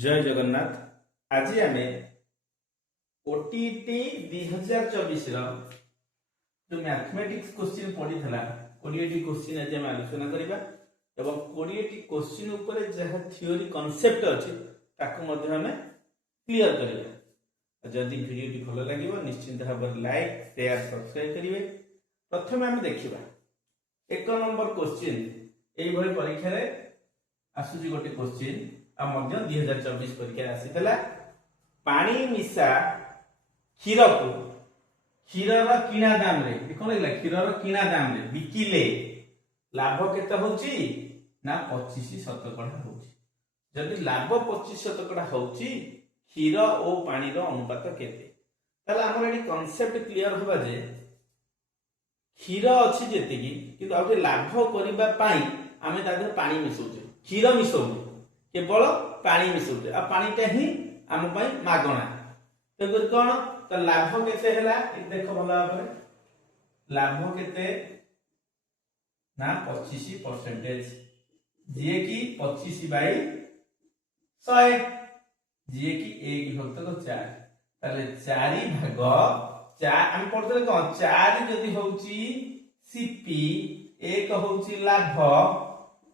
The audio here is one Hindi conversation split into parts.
जय जगन्नाथ। आज आम ओटीटी 2024 जो मैथमेटिक्स क्वेश्चन पड़ी था 20टी क्वेश्चन आज आम आलोचना करबा एवं 20टी क्वेश्चन ऊपर जहाँ थियोरी कॉन्सेप्ट अच्छी ताकू आम क्लियर करबा। जदि वीडियो भल लगे निश्चिंत भाव लाइक शेयर सब्सक्राइब करेंगे। प्रथम आम देखा 1 नंबर क्वेश्चन यही परीक्षा रे आसुची गोटे क्वेश्चन आ 2024 परीक्षा आसीला पानी मिसा क्षीर को क्षीर किणा दाम रे कौन लगे क्षीर किणा दाम रे बिकिले लाभ केते होची ना 25 शतकड़ा होची। जदि लाभ 25 शतकड़ा होची क्षीर और पानी रो अनुपात केते ताला हमर एडी कांसेप्ट क्लियर होबा जे क्षीर अछि जेते कि आउटे लाभ करिबा पाई आमे तादर पानी मिसौचे क्षीर मिसौचे केवल पानी मिसौचे आ पानीटा ही आम मागणा तो कौन तो लाभ केते हैला देख भल भाव लाभ केते ना 25% जे कि 25/100 जे कि 1/4 ताले 4 भाग 4 हम पढ़ते कौन 4 जदि होउची सीपी 1 होउची लाभ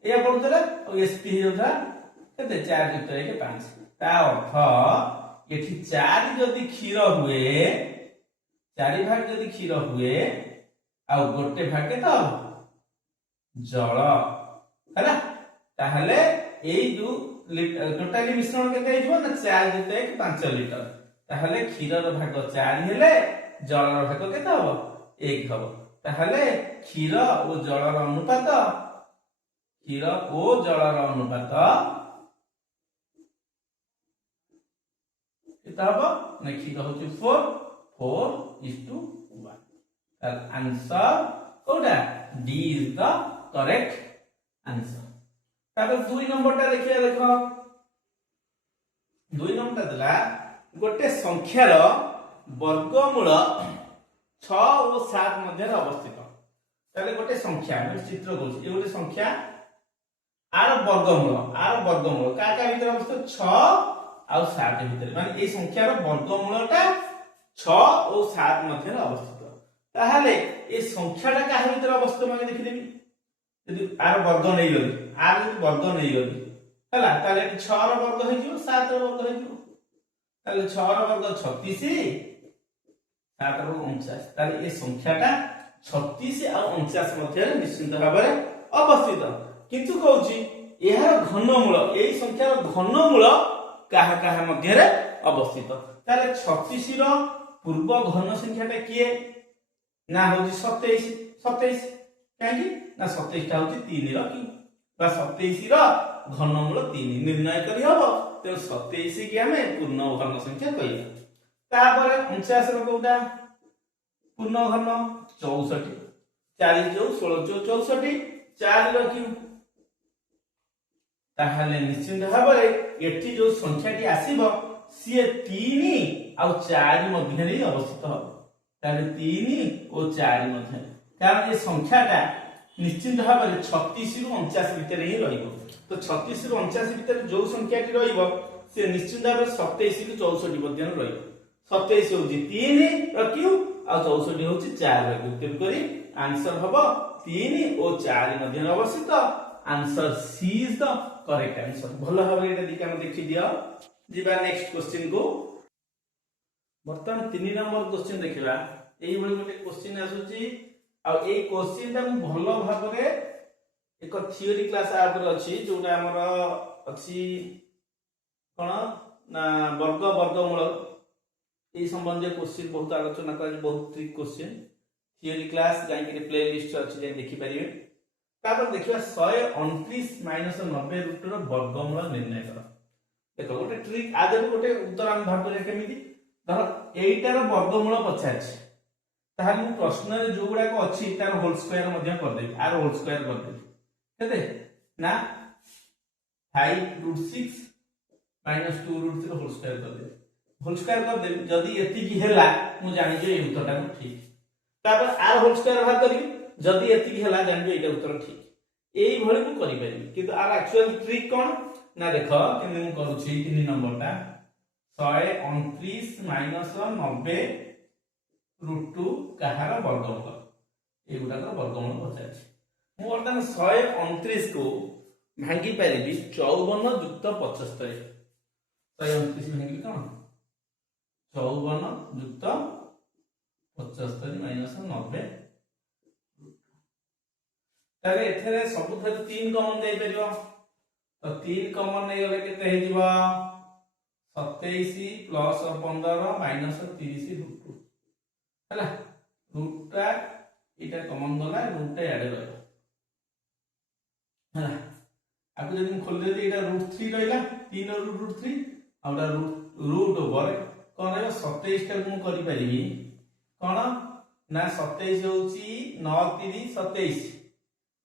या पढ़ते और एसपी होता केते 4 + 1 5 ता अर्थ एठी 4 जदि क्षीर हुए 4 भाग जदि क्षीर हुए आ गोटे भाग के तो जल हैला ताहले एई जो टोटली मिश्रण केते हिजो ना 4 + 1 5 लिटर ताहले क्षीर रो भाग 4 हेले जल रो भाग केते हो 1 हबो। ताहले क्षीर और जल रो अनुपात क्षीर और जल रो अनुपात किताब क्षीर होची 4:1 तार आंसर कोडा D is the correct answer. तापर 2 नंबरटा देखिया देखो 2 नंबरटा दला गोटे संख्यार वर्गमूल 6 और 7 मध्य अवस्थित ताले गोटे संख्या मैं चित्र करूँ ये गोटे संख्या आर वर्गमूल का भीतर अवस्थित 6 और 7 भीतर माने ए संख्यार वर्गमूलटा 6 और 7 मध्य अवस्थित ताहले ए संख्याटा का भीतर अवस्थित माने देखिदेबी यदि आर वर्ग नहीं गली आर यदि वर्ग नहीं गली हला ताले 6 रो वर्ग हो जिवो 7 रो वर्ग हो जिवो ताले 6 रो वर्ग 36 7 रो 49 ताले ए संख्याटा 36 और 49 मध्य निश्चित भाव में अवस्थित किंतु कहूची एहार घनमूल एई संख्यार घनमूल काहा काहा मध्य रे अवस्थित ताले 36 रो पूर्व घन संख्याटा किए ना होची 27 काहे ना 27 टा होची 3 रो की बा 27 रो घनमूल 3 निर्णय करी हबो तो 27 की हमें पूर्ण घन संख्या कहिया। तापर 49 रो कोटा पूर्ण घन 64 4 जो 16 जो 64 4 रो की ताहले निश्चित भाव में एठी जो संख्याटी आसीबो सी 3 और 4 मध्य रे अवस्थित हो ताले 3 और 4 मध्य कारण ये संख्याटा निश्चित भाव में 36 रु 49 भीतर ही रहिबो तो 36 रु 49 भीतर जो संख्याटी रहिबो से निश्चित भाव में 27 रु 64 मध्य रहिबो 27 होची 3 रो क्यू और 64 होची 4 रो क्यू करी आंसर हबो 3 और 4 मध्य अवस्थित answer C is the correct answer. भलो भाव एटा दिके हम देखि दियो जिबा नेक्स्ट क्वेश्चन को बर्तमान 3 नंबर क्वेश्चन देखिबा एई भली गोटे क्वेश्चन आसुची आ एई क्वेश्चन ता भलो भाव रे एक थ्योरी क्लास आपर अछि जोटा हमर अछि कोन ना वर्गमूल एई संबंधी क्वेश्चन बहुत आलोचना कर बहुत ट्रिक क्वेश्चन थ्योरी क्लास जाई के प्लेलिस्ट अछि जे देखि परिबे। तापर देखिबा 129 - 90 रूट रो वर्गमूल निर्णय कर देखो गोटे ट्रिक आदर गोटे उत्तर हम भाग करे केमिति धर एटार वर्गमूल पछाछि ताहाले मु प्रश्न रे जो गुडा को अछि तार होल स्क्वायर मध्य कर देबी आर होल स्क्वायर कर देबी केते ना 5√6 - 2√3 होल स्क्वायर कर देबी जदी एति की हैला मु जानि जे ए उत्तरटा ठीक तापर आर होल स्क्वायर भाग करबी जदी एति की हैला जानि जे एटा उत्तर ठीक एई भली मु करि परिबी किंतु आर एक्चुअल ट्रिक कोन ना देख केमती मु करूछि 3 नंबरटा 129 माइनस 90 रूट 2 कहार वर्गमूल एगुडाकर वर्गमूल पचार मु बर्तमान 129 को भांगी पारिबी 54 युक्त 75 129 भांगी कौन 54 युक्त 75 माइनस 90 ताले एथरे सब थरे 3 कॉमन दे परिबो तो 3 कॉमन नै गले केते हे जिवो 27 प्लस 15 माइनस 30 रूट 2 हला रूट टा इटा कॉमन गला रूट टा ऐड रहला हला आपको जदि खोल दे इटा रूट 3 रहला 3 रूट 3 आउडा रूट ओवर कोन रहबो 27 टा मु करि परिबी कोन ना 27 होउची 9 3 27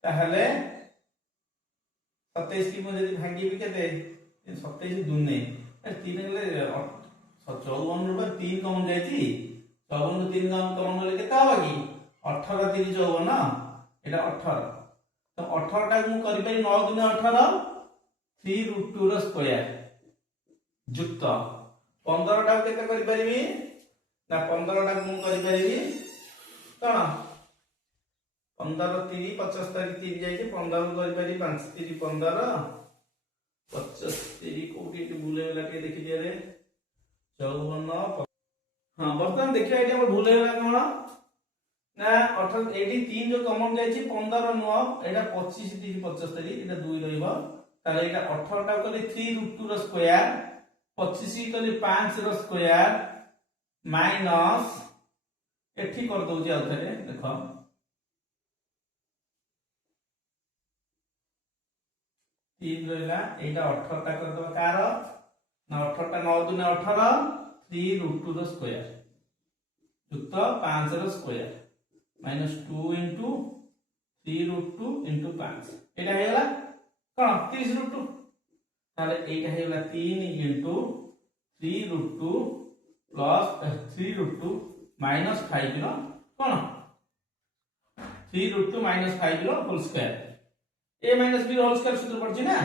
ताहले 27 की मु जदि भांगी भी केते 27 दुने 3 गले 54 रो 3 कॉमन जायची 54 रो 3 कॉमन गले केता होबा की 18 3 54 ना एटा 18 तो 18 टा मु करि पारि 9 दुने 18 3 रूट 2 रो स्क्वायर युक्त 15 टा केते करि परिबी ना 15 टा मु करि परिबी कोन 15 3 75 3 जायचे 15 को करि पारि 5 3 15 75 कोटी के भूले वाला के देखि दिया रे 54 हां बर्तमान देखियो एटा हमर भूले वाला कोन ना 18 एडी 3 जो कॉमन जायची 15 नो एटा 25 3 75 एटा 2 रहइबो ताले एटा 18 टा कले 3 रूट 2 रो स्क्वायर 25 कले 5 रो स्क्वायर माइनस एठी कर दउची आउथरे देखो 3 रहला एटा 18 टा कर दबा कार ना 18 टा 9 दुने 18 3 रूट 2 रो स्क्वायर युक्त 5 रो square minus 2 into 3 root 2 into 5 एटा हे गला कोन 30 root 2 ताले एटा हे गला 3 into 3 root 2 plus 3 root 2 minus 5 रो कोन 3 root 2 minus 5 रो whole square a minus b रो होल स्क्वायर सूत्र पड़छि ना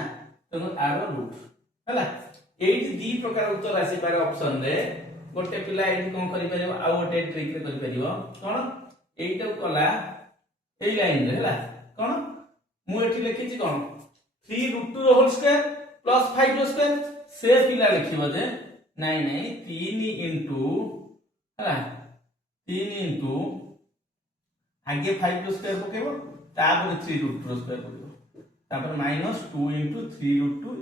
तो r रो रूट हला एट दी प्रकार उत्तर राशि पारे ऑप्शन रे गोटे पिला एट कोन करि परिबो आ गोटे ट्रिक रे करि परिबो कोन एटा कला ए लाइन रे हला कोन मु एठी लिखि छि कोन 3 रूट 2 होल स्क्वायर प्लस 5 रो स्क्वायर से पिला लिखिबो जे नहीं नहीं 3 into हला 3 into आगे 5 रो स्क्वायर पकेबो तापर 3 रूट 2 रो स्क्वायर पकेबो तापर माइनस 2 into 3 रूट 2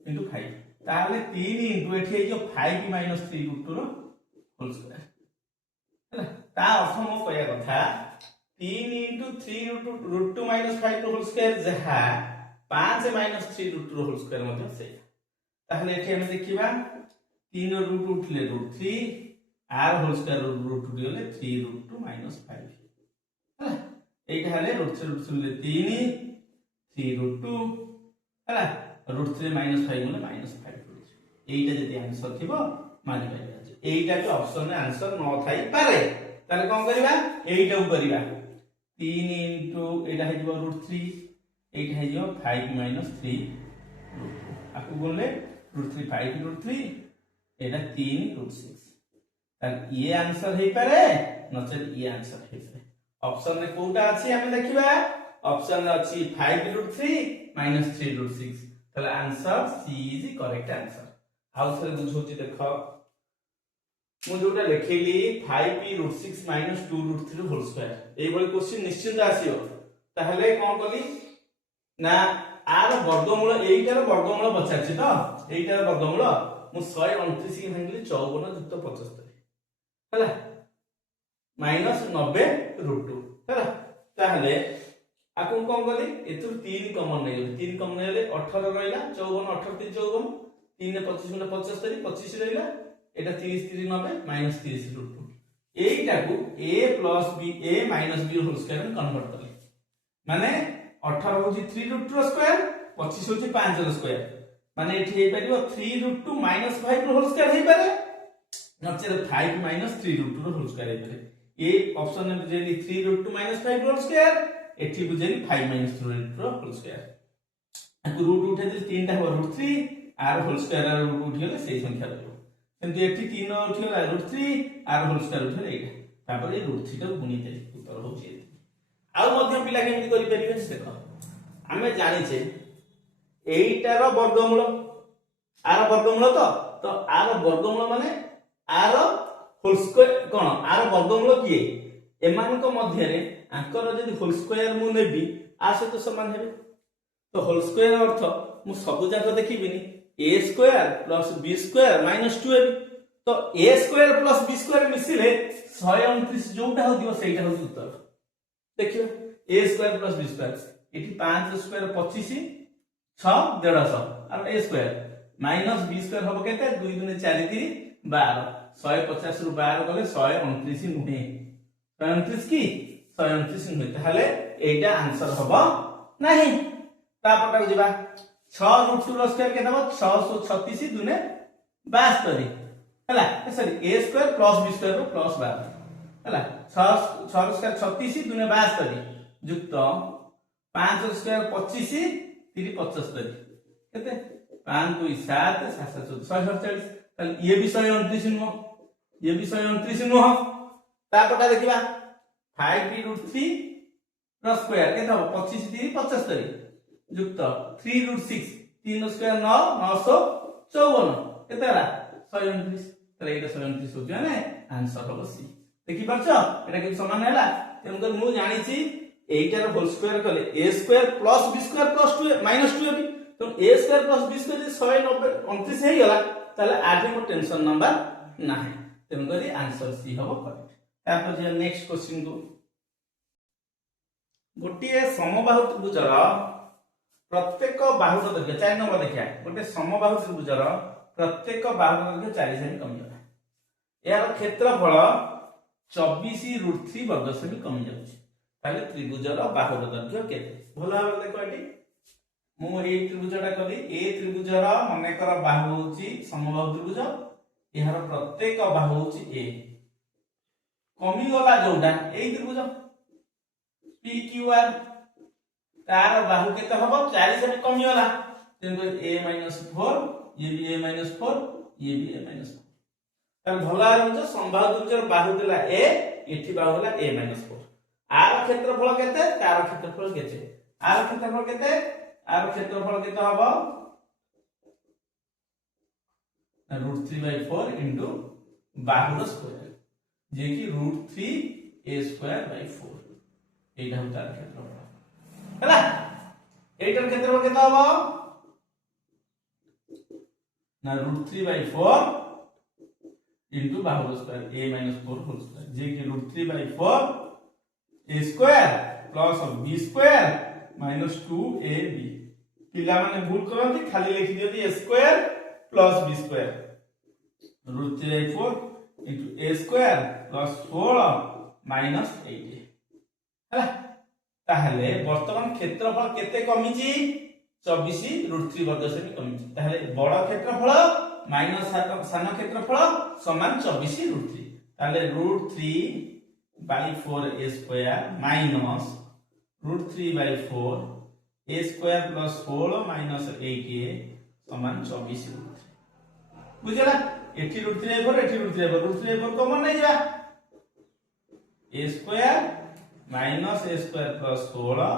into 5 ताले 3 into एठी जो 5 minus 3 रूट 2 रो होल स्क्वायर हला ता अर्थ मो कहया कथा 3 into 3 root 2 minus 5 whole square जहा 5 minus 3 root 2 होल स्क्वायर मध्ये से ताहले एठी हम देखिबा 3 रूट उठले root 3 r whole square root 2 गले 3 root 2 minus 5 हला एटा हले रूट 3 ले 3 3 root 2 हला रूट 3 minus 5 गले minus 5 एटा जदि आंसर थिबो मानि पाइबा एटा जो ऑप्शन में आंसर न थाई पारे ताले कोन करबा एटा करिबा 3 into एटा हे जो रूट 3 एटा हे जो 5 minus 3 आकु बोलले रूट 3 5 रूट 3 एटा 3 रूट 6 ताले ये आंसर हे पारे नचे ये आंसर हे पारे ऑप्शन में कोटा अछि हमें देखिबा ऑप्शन में अछि 5 रूट 3 minus 3 रूट 6 ताले answer C is correct answer आउ थरे बुझौची देखो मु जोटा लिखेली 5p root 6 minus 2 root 3 whole square एई बळी क्वेश्चन निश्चित आसीयो ताहले कोन कली ना आर वर्गमूल एइटार वर्गमूल बचाछि तो एइटार वर्गमूल मु 129 के भांगली 54 युक्त 75 हला माइनस 90 रूट 2 हला ताहले आकु कोन कली एतु 3 कॉमन नै 3 कॉमन नेले 18 रहला 54 18 3 54 3 ने 25 गुणे 75 25 रहला एटा 30 30 90 माइनस 30 रूट 2 एटा को a plus b a minus b whole square में कन्वर्ट करले माने 18 होची 3 रूट 2 रो स्क्वायर 25 होची 5 रो स्क्वायर माने एठी हे परिबो 3 रूट 2 माइनस 5 रो होल स्क्वायर हे पारे नचे 5 माइनस 3 रूट 2 रो होल स्क्वायर हे पारे ए ऑप्शन में बुझेली 3 रूट 2 माइनस 5 रो होल स्क्वायर एठी बुझेली 5 माइनस 3 रूट 2 रो होल स्क्वायर रूट उठे तीन टा हम रूट 3 आर होल स्क्वायर रूट उठिगले से संख्या रहइबो किंतु एठी 3 उठिगला रूट 3 आर होल स्क्वायर उठिगले एटा तापर रूट 3 को गुणी दे उत्तर होची आउ मध्य पिला केमति करि परिबे देखो आमे जानि छे एटार वर्गमूल आर वर्गमूल तो आर वर्गमूल माने आर होल स्क्वायर कोन आर वर्गमूल किए एमान को मध्य रे आंकर जदि होल स्क्वायर मु नेबी आ सहित समान हेबे तो होल स्क्वायर अर्थ मु सब जाक देखिबिनी a square plus b square minus 2ab तो a square plus b square मिसिले 129 जोटा होदियो सेटा होदि उत्तर देखियो a square plus b square एठी 5 स्क्वायर 25 6 150 और a square minus b square होबो केते 2 2 4 3 12 150 रु 12 गले 129 नुहे 129 की 129 नुहे ताहले एटा आंसर होबो नाही तापटा जिबा 6 रूट 2 स्क्वायर के दबो 636 दुने 72 हला sorry a square plus b square को प्लस 12 हला 6 स्क्वायर 36 दुने 72 युक्त 5 स्क्वायर 25 3 75 केते 5 2 7 7 147 ताले ये भी 129 नुह ये भी 129 नुह तापटा देखिबा 5b रूट 3 स्क्वायर के दबो 25 3 75 युक्त 3 रूट 6 3 स्क्वायर 9 954 केते हला 129 तले एटा 129 हो जाने आंसर हो सी देखि परछो एटा कि समान हैला तेम तो मु जानि छी एटार होल स्क्वायर कले a square plus b square plus 2 minus 2ab तो a square plus b square 129 हे गला तले आठे मो टेंशन नंबर नाही तेम करी आंसर सी हो करेक्ट तापर जे नेक्स्ट क्वेश्चन को गोटिए समबाहु त्रिभुजर प्रत्येक बाहुर दैर्घ्य 4 नंबर देखिया गोटे समबाहु त्रिभुजर प्रत्येक बाहुर दैर्घ्य 4 सेमी कमी जाला यार क्षेत्रफल 24 रूट 3 वर्ग सेमी कमी जाउछि ताले त्रिभुजर बाहुर दैर्घ्य केते भलो भाबे देखो एटी मु ए त्रिभुजटा कली ए त्रिभुजर मने कर बाहु होछि समबाहु त्रिभुज यार प्रत्येक बाहु होछि ए कमी गला जोडा ए त्रिभुज पी क्यू आर तार बाहु केते हबो 4 सेमी कमी होला तेन a - 4 ये भी a - 4 ये भी a - 4 तर भला रंज संभाव त्रिभुजर बाहु देला a एठी बाहु होला a - 4 आर क्षेत्रफल केते तार क्षेत्रफल केते आर क्षेत्रफल केते हबो √3/4 इनटू बाहुर स्क्वायर जे कि √3a²/4 एटा हम तार क्षेत्रफल हैला एटार क्षेत्रफल केते हबो ना √3/4 इनटू बाहुर स्क्वायर a - 4 होल स्क्वायर जे कि √3/4 a square plus b square minus 2ab पिला माने भूल करंती खाली लिखि दियति a square plus b square √3/4 into a square plus 16 minus 8 हैला ताहले वर्तमान क्षेत्रफल केते कमिची 24 √3 वर्ग सेमी कमिची ताहले बड़ क्षेत्रफल माइनस सान क्षेत्रफल समान 24 √3 ताहले √3/4 a square minus √3/4 a square plus 16 minus 8a समान 24 √3 बुझला एठी √3/4 एठी √3/4 कॉमन नै जा a square minus a square plus 16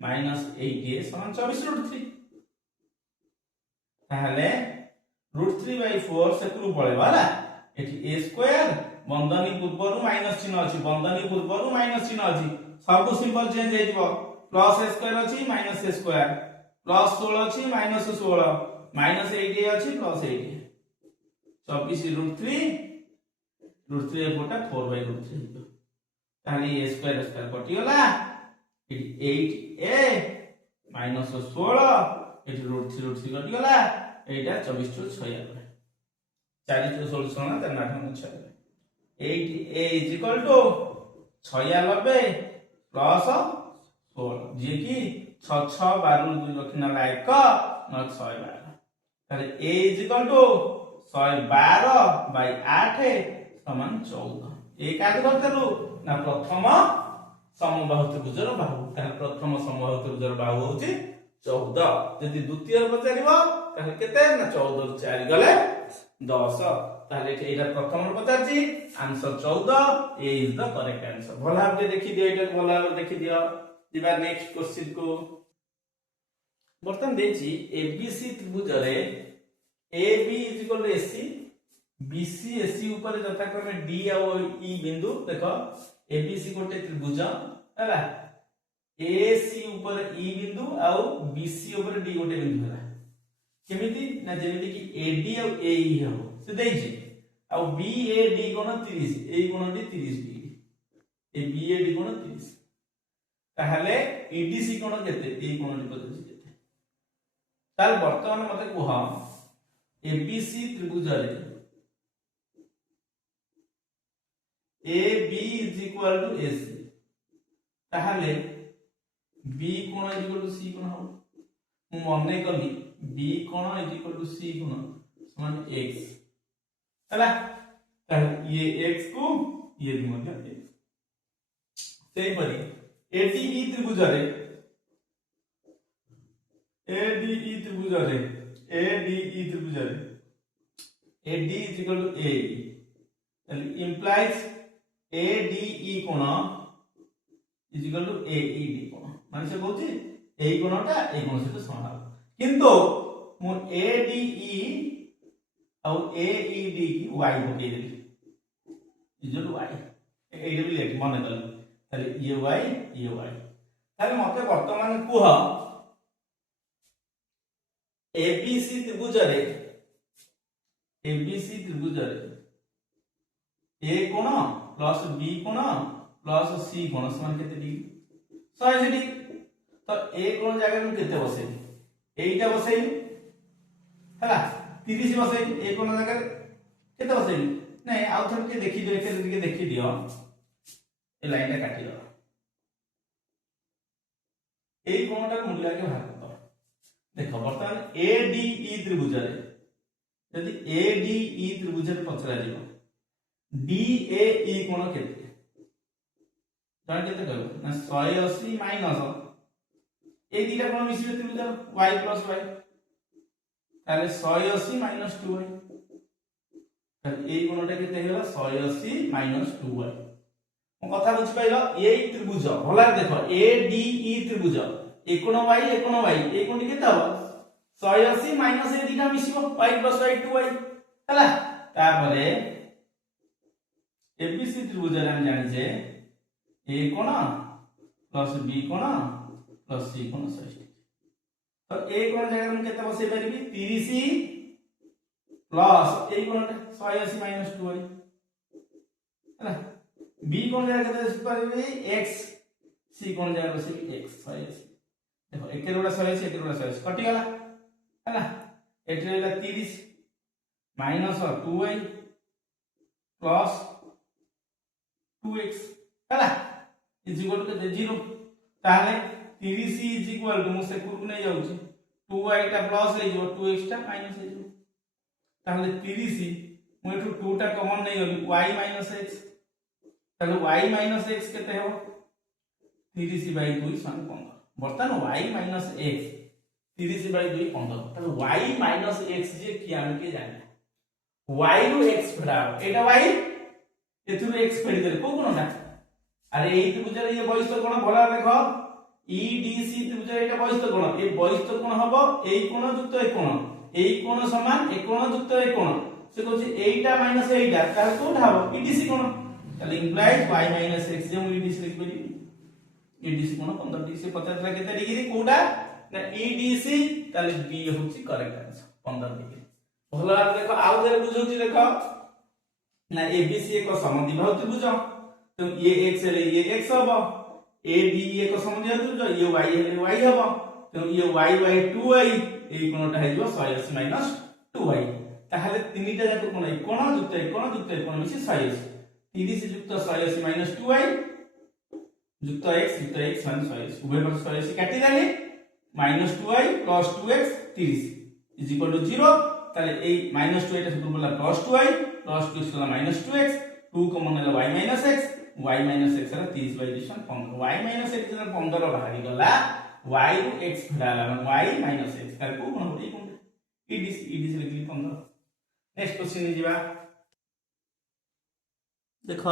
minus 8a समान 24 √3 ताहले √3/4 से कुरु पळे वाला एठी a स्क्वायर बंधनी पूर्वरु माइनस चिन्ह अछि बंधनी पूर्वरु माइनस चिन्ह अछि सब सिंबल चेंज हे जिवो प्लस a स्क्वायर अछि माइनस a स्क्वायर प्लस 16 अछि माइनस 16 माइनस 8a अछि प्लस 8a 24 √3 टा 4/√3 ताली a स्क्वायर कटि गला एटी 8a माइनस 16 एटी √3 कटि गला एटा 24 * 6 आबे 4 * 16 ना त 8 * 6 8a = 96 प्लस 16 जे कि 6 6 12 2 लखना 1 न 112 ताले a = 112/8 समान 14 ए काहे करथलु ना प्रथम समबाहु त्रिभुजर बाहु ताले प्रथम समबाहु त्रिभुजर बाहु होची 14 যদি দ্বিতীয় পচারিব তাহলে কেতে না 14 ରୁ 4 গলে 10 তাহলে এটা প্রথম পচারছি answer 14 A is the correct answer भला भाबे देखि दियो এটা भला भाबे देखि दियो जिबा नेक्स्ट क्वेश्चन को बर्तन देछि एबीसी त्रिभुज रे AB AC BC AC ऊपर यथाक्रमे D और E बिंदु देखो ABC गोटे त्रिभुज हैला AC ऊपर E बिंदु और BC ऊपर D गोटे बिंदु हैला केमिति ना जेमिति कि AD और AE हो से देछि और BAD कोण 30 ए कोण 30 डिग्री ए BAD कोण 30 ताहले EDC कोण केते ए कोण 25 केते ताल वर्तमान मते कुह ABC त्रिभुज रे AB is equal to AC ताहले B कोण is equal to C कोण हो मु मने कली B कोण is equal to C कोण समान X हैला ताहले ये X को ये भी मध्य X सेही परी ADE त्रिभुज रे ADE त्रिभुज रे ADE त्रिभुज रे AD is equal to AE ताहले implies ADE कोण is equal to AED कोण माने से कहूची एई कोणटा एई कोण सहित समान किंतु मु ADE और AED की y पके देली इजल y एई भी लेट मन कर ताले ये y ताले मते वर्तमान कुह ABC त्रिभुज रे ABC त्रिभुज रे A कोण प्लस B कोण प्लस C कोण समान केते डिग्री 180 डिग्री तो A कोण जगह में केते बसे एईटा बसे हैला 30 बसे ए कोण जगह केते बसे नहीं आउ थोड़ के देखि दियो के देखि दियो ए लाइनटा काटी दो ए कोणटा मूल्य के भाग कर देखो वर्तमान ADE त्रिभुज रे यदि ADE त्रिभुज रे पचरा दियो DAE कोण केते जान केते कहबो ना 180 माइनस ए दिटा कोण मिसिबे त्रिभुज y प्लस y ताले 180 माइनस 2y ताले ए कोणटा केते हेला 180 माइनस 2y मो कथा बुझ पाइलो ए त्रिभुज भला देखो ADE त्रिभुज ए कोण y ए कोण केते हो 180 माइनस ए दिटा मिसिबो y प्लस y 2y हला तापरे ABC त्रिभुज रे हम जानि जे A कोण प्लस B कोण प्लस C कोण 60 तो A कोण जगह में केते बसे परबी 30 प्लस A कोण 180 माइनस 2y हैला B कोण जगह केते बसे परबी x C कोण जगह बसे x 180 देखो एक रोड़ा 180 एक रोड़ा 180 कटि गला हैला एठी रहला 30 माइनस 2y प्लस 2x हैला इज इक्वल टू 0 ताले 30 इज इक्वल टू मुसे कुरु नै जाउची 2y टा प्लस ले जो 2x टा माइनस ले जो ताले 30 मु एठू 2 टा कॉमन नै गली y माइनस x ताले y माइनस x केते हो 30 बाय 2 समान 15 बर्तन y माइनस x 30 बाय 2 15 ताले y माइनस x जे कि हम के जाने y रो x फेडाओ एटा y एथु x फेडी दे को कोनटा अरे एई त्रिभुज रे ये बहिस्थ कोण भला देखो EDC त्रिभुज रे एटा बहिस्थ कोण ए बहिस्थ कोण हबो एई कोण युक्त ए कोण समान ए कोण युक्त ए कोण से कहछि एईटा माइनस एईटा तार कोठा हबो EDC कोण ताले इंप्लाइज y माइनस x जे मु EDC लिख परि EDC कोण 15 डिग्री से 50 ला केते डिग्री कोठा ना EDC ताले B होछि करेक्ट आंसर 15 डिग्री भला देखो आउ जरे बुझौछि देखो ना ABC एक समद्विबाहु त्रिभुज तो ये x है ये x हबो AD एक समद्विबाहु त्रिभुज ये y है y हबो तो ये y 2y ए कोणटा हेजो 180 माइनस 2y ताहले तीनटा जाको कोण कोण युक्त कोण मिसी 180 30 युक्त 180 माइनस 2y युक्त x मान 180 उभय पक्ष 180 काटी देले minus 2y plus 2x 30 is equal to 0 ताले ए माइनस 2 एटा सूत्र बोला प्लस 2y प्लस 2 वाला माइनस 2x 2 कॉमन है y माइनस x रा 30 बाय 15 y माइनस x रा 15 बाहरी गला y ରୁ x ଫେରାଲା y minus x ତାକୁ କୋଣ ହଉଛି କୋଣ ed लिखली 15। नेक्स्ट क्वेश्चन ଯିବା देख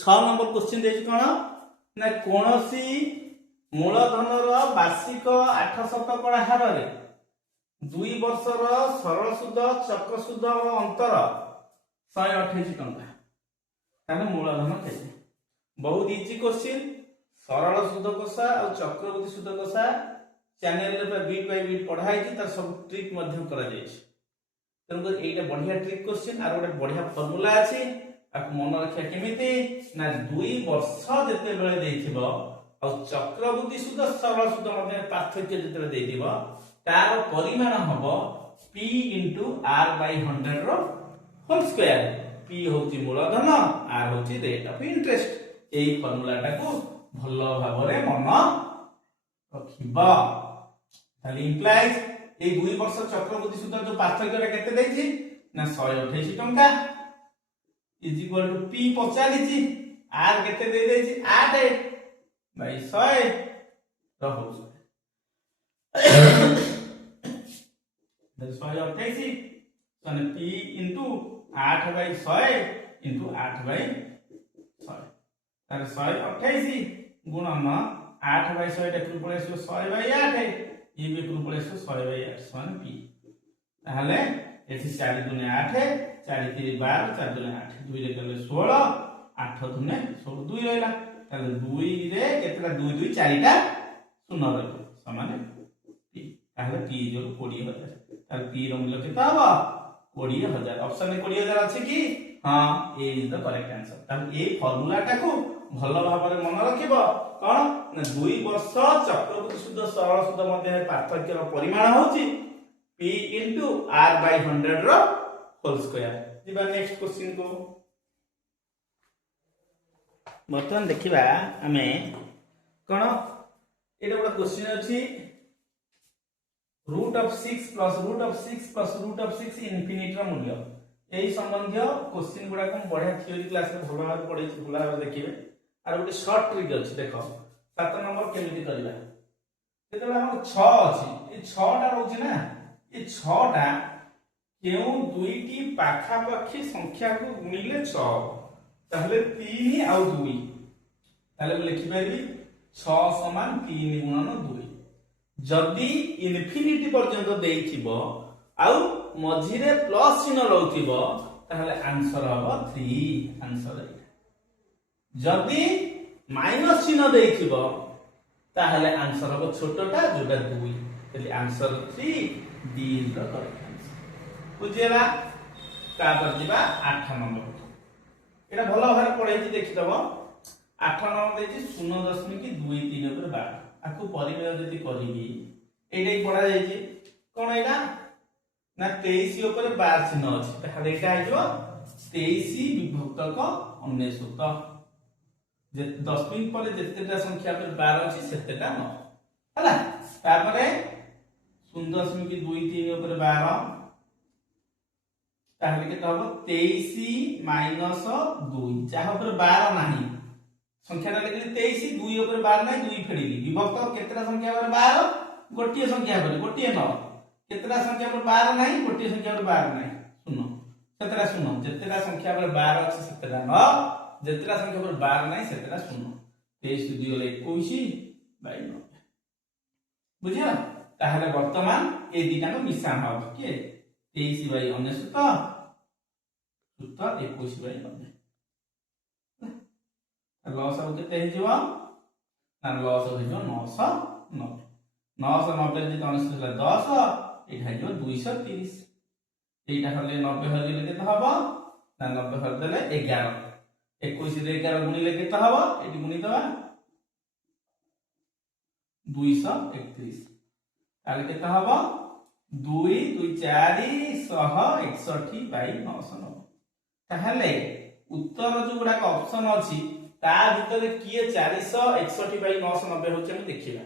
6 नंबर क्वेश्चन देछि कोन ना कोनोसी मूलधनर वार्षिक 8 शतकड़ा हार रे 2 वर्षर सरल सुध चक्र सुध अंतर 128 टंका ताने मूलधन केते बहुत इजी क्वेश्चन सरल सुध कोसा और चक्रवृद्धि सुध कोसा चैनल रे बीट बाय बीट पढ़ाई छी तार सब ट्रिक मध्यम करा जाय छी तनको एटा बढ़िया ट्रिक क्वेश्चन आर गोटे बढ़िया फार्मूला अछि आक मन रखिया केमिति ना 2 वर्ष जते बेले देथिबो और चक्रवृद्धि सुध सरल सुध मध्ये पार्थक्य जते देथिबो तार परिमाण हबो p * r / 100 रो होल स्क्वायर p होची मूलधन r होची रेट ऑफ इंटरेस्ट एई फार्मूलाटा को भलो भाबरे मन रखिबा ताली इंप्लाइज ए 2 वर्ष चक्रवृद्धि सुध जो पार्थक्य रे केते देछि ना 128 टंका इज इक्वल टू p पचाली छी r केते दे देछि 8 बाय 100 रहो दैट 128 सने p * 8 बाय 100 * 8 बाय 100 तार 128 गुणन 8 बाय 100 टेकु पळे 100 बाय 8 ये भी टेकु पळे 100 बाय 8 समान p ताहले एथि 4 दुने 8 4 3 12 4 दुने 8 2 रे गले 16 8 दुने 16 2 रहला ताले 2 रे केतला 2 2 4 टा शून्य रहला समान p ताहले p जो 20000 ताले p रो मूल्य केता हबो 20000 ऑप्शन में 20000 अछि कि हां ए इज द करेक्ट आंसर ताले ए फार्मूला टाको भलो भाबरे मन रखिबो कोन ना 2 वर्ष चक्रवृद्धि सुध सरल सुध मध्ये पार्थक्य रो परिमाण होची p * r / 100 रो होल स्क्वायर दिबा नेक्स्ट क्वेश्चन को बर्तमान देखिबा हमें कोन एटा बडा क्वेश्चन अछि √6 + √6 इन्फिनिटी रो मूल्य एही संबंधी क्वेश्चन गुडा को बढ़िया थ्योरी क्लास रे भलो भाबे पढै छी भलो भाबे देखिबे आर गोटे शॉर्ट ट्रिक अछि देखो 7 नंबर केमिति करबा जेतला हम 6 अछि ए 6 टा रहउछि ना ए 6 टा केउ दुईटी पाखापाखी संख्या को गुणिले 6 ताहले 3 आउ 2 ताहले लिखि परबी 6 = 3 × 2 जदी इन्फिनिटी पर्यंत देइथिबो आउ मझिरे प्लस चिन्ह रहउथिबो ताहले आंसर हबो 3 आंसर जदी माइनस चिन्ह देइथिबो ताहले आंसर हबो छोटटा जोटा 2 तले answer 3 D is the correct बुझेला तापर दिबा 8 नंबर एटा भलो भारे पढै छी देखि दबो 8 नंबर देछि 0.23 ऊपर 12 आकु परिमेय जदी करिबी एटाई पढा जाय छी कोन एटा ना 23 ऊपर 12 चिन्ह अछि ताहले एटा आइजो 23 विभक्तक 99 जे 10 मिनिट परे जेतेटा संख्या पर 12 अछि सेतेटा न हला तापरे 0.23 ऊपर 12 ताहले के तब 23 - 2 जहा पर 12 नाही संख्याटा लिखली 23 2 ऊपर 12 नाही 2 फेडिली विभक्त केतरा संख्या पर 12 गोटिए संख्या पर गोटिए न केतरा संख्या पर 12 नाही गोटिए संख्या पर 12 नाही सुनो सेतरा सुनो जेतरा संख्या पर 12 अछि सेतरा न जेतरा संख्या पर 12 नाही सेतरा सुनो 23 2 गले 21 बाय 9 बुझिया ताहले वर्तमान ए दिटा को मिसान हो के 23 बाय 99 सूत्र 21 बाय 90 लॉस हो केते हे जीवा ना लॉस हो जो 990 990 जे 99 ला 10 एटा जो 230 एटा हले 90 हले केते हबो ना 90 हल देले 11 21 रे 11 गुणिले केते हबो एटी गुणी दबा 231 ताले केते हबो 2 2 4 161 बाय 990 ताहले उत्तर जो गुडा ऑप्शन अछि ता भीतर किए 461 बाय 990 होचे हम देखिबा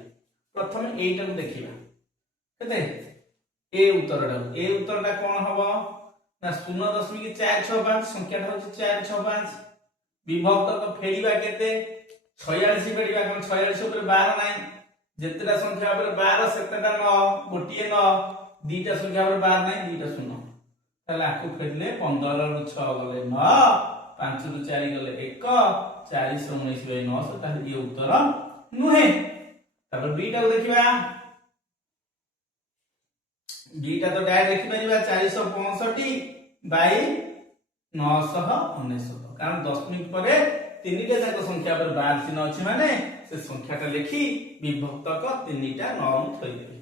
प्रथम एटा को देखिबा केते ए उत्तरटा कोन हबो ना 0.465 संख्याटा होची 465 विभक्त को फेडिबा केते 46 फेडिबा कोन 46 ऊपर 12 नाही जेतेटा संख्या पर 12 सेतेटा 9 गोटिए 9 दीटा संख्या पर 12 नहीं दीटा शून्य ताले आकु फेरले 15 रु 6 गले 9 5 रु 4 गले 1 419 बाय 900 ताले ये उत्तर नुहे तापर बीटा को देखिबा बीटा तो डायरेक्ट लिखि परिबा 465 बाय 919 कारण दशमिक परे तीनटा जाक संख्या पर 12 चिन्ह अछि माने से संख्याटा लिखि विभक्तक तीनटा नॉर्म थई देबे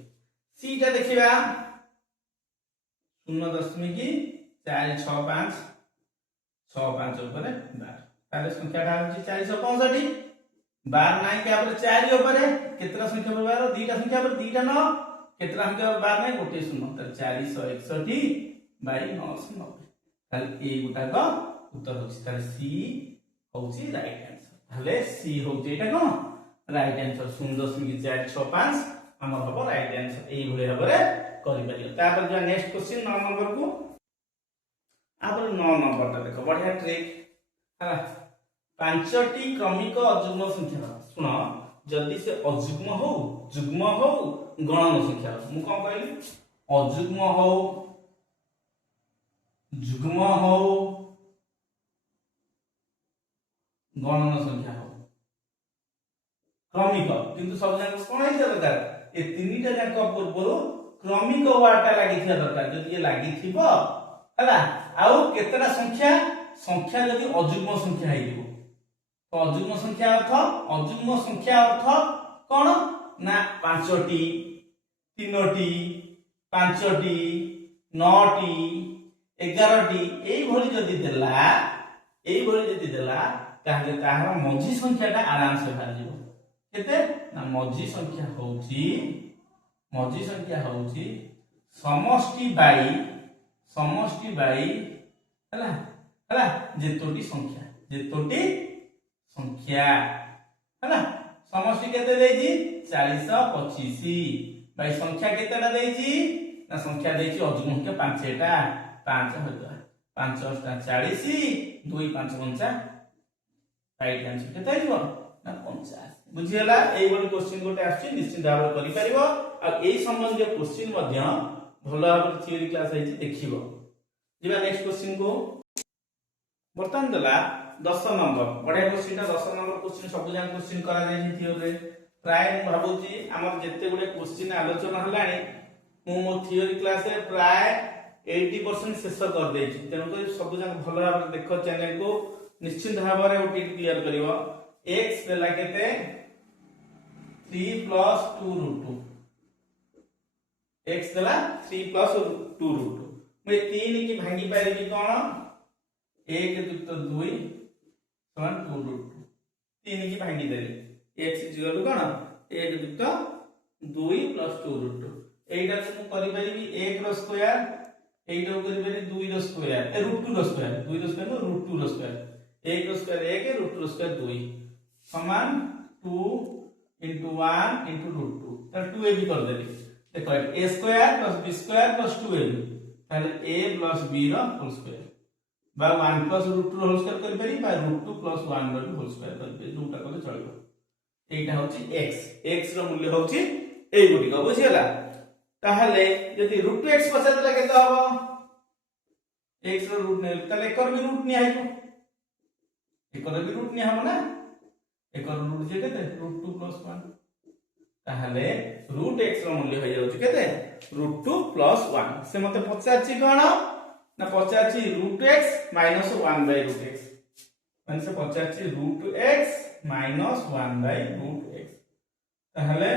सीटा देखिबा 0.465 65 ऊपर 12 ताले संख्याटा अछि 465 12 9 के ऊपर 4 ऊपर केतरा संख्या पर 12 दीटा संख्या पर दीटा 9 केतरा संख्या पर 12 नहीं गोटे शून्य त 461 बाय 990 ताले ए गुटा का उत्तर होछि ताले सी होछि राइट आंसर ताले सी होछि एटा कोन राइट आंसर 0.465 हमर हबो राइट आंसर एई भले हबरे करि परियो तापर जो नेक्स्ट क्वेश्चन 9 नंबर को आपर 9 नंबर ता देखो बढ़िया ट्रिक हला पांचटी क्रमिक अजुग्म संख्या सुन जदी से अजुग्म हो जुग्म हो गणन संख्या मु कोन कहली अजुग्म हो जुग्म हो गणन संख्या हो क्रमिक किंतु सब जाक कोन है दरकार ए तीनटा जाक पूर्व क्रमिक वाटा लागि थिया दरकार जदी ये लागि थिबो हला आउ केतरा संख्या संख्या जदी अजुग्म संख्या हेइबो तो अजुग्म संख्या अर्थ कोन ना पांचटी तीनटी पांचटी नौटी 11टी एई भली जदी देला ताहले ताहार मझी संख्याटा आराम से बाहर जिवो केते ना मझी संख्या होउची समष्टि बाई हला जेतोटी संख्या हला समष्टि केते देजी 425 बाई संख्या केतेटा देजी ना संख्या देजी अजुग्म संख्या 5टा 5 होगा 5 8 40 2 5 5 राइट आंसर केते आइबो ना 50 बुझियला एई बन क्वेश्चन गोटे आछि निश्चित भाव करि परिबो आ एई संबंधी क्वेश्चन मध्य भलो भाव थ्योरी क्लास आइछि देखिबो जिबा नेक्स्ट क्वेश्चन को बर्तन दला 10 नंबर बढ़िया क्वेश्चन 10 नंबर क्वेश्चन सब जान क्वेश्चन करा जाय थ्योरी रे प्राय भाबुची हमर जत्ते गुडे क्वेश्चन आलोचना हलानी मु मो थ्योरी क्लास रे प्राय 80% शेष कर देछि तेनु कर सब जान भलो भाव देखो चैनल को निश्चित भाव रे ओटी क्लियर करिवो x देला केते 3 plus 2 root 2 x देला 3 plus 2 root 2 मैं 3 की भांगी पारिबी कोन 1 युक्त 2 समान 2 root 2 3 की भांगी देली x इक्वल कोन 1 युक्त 2 plus 2 root 2 एटा को करि पारिबी 1 रो स्क्वायर एटा को करि पारि 2 रो स्क्वायर ए root 2 रो स्क्वायर 2 रो स्क्वायर root 2 रो स्क्वायर 1 रो स्क्वायर 1 root 2 रो स्क्वायर 2 समान 2 into 1 into root 2 तार 2a भी कर देली देखो a square plus b square plus 2ab ताले a plus b रो होल स्क्वायर बा 1 plus root 2 रो होल स्क्वायर कर पारी बा root 2 plus 1 रो होल स्क्वायर कर पारी जोटा कले चलिबो एटा होची x रो मूल्य होची ए गुटी को बुझियला ताहले यदि root 2x पछा देला केते हबो x रो रूट ने ताले एकर भी रूट नि आइबो एकर भी रूट नि हबो ना एकर रूट जे केते रूट 2 plus 1 ताहले रूट x रो मूल्य हो जाउची केते रूट 2 plus 1 से मते पचाची कोन ना पचाची root x minus 1 by root x माने से पचाची root x minus 1 by root x ताहले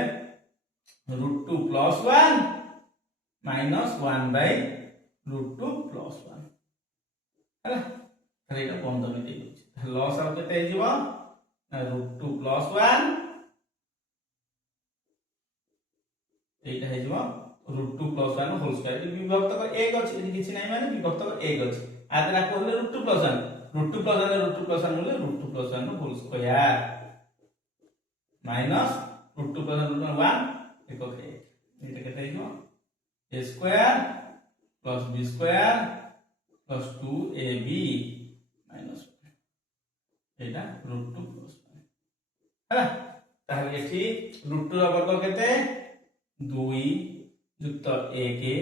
root 2 plus 1 minus 1 by root 2 plus 1 हला ताले एटा 15 में देइ छै लॉस आउ केते हिजबा root 2 plus 1 एटा हिजबा root 2 plus 1 होल स्क्वायर विभक्त को 1 अछि यदि किछि नै माने विभक्त को 1 अछि आदरा कहले root 2 plus 1 root 2 plus 1 root 2 plus 1 बोले root 2 plus 1 whole square minus root 2 plus 1 एको के एटा केते हिजबा a square plus b square plus 2ab minus 1 Etah root 2 plus 1 हला ताहले एठी रूट 2 ର ବର୍ଗ କେତେ 2 ଯୁକ୍ତ 1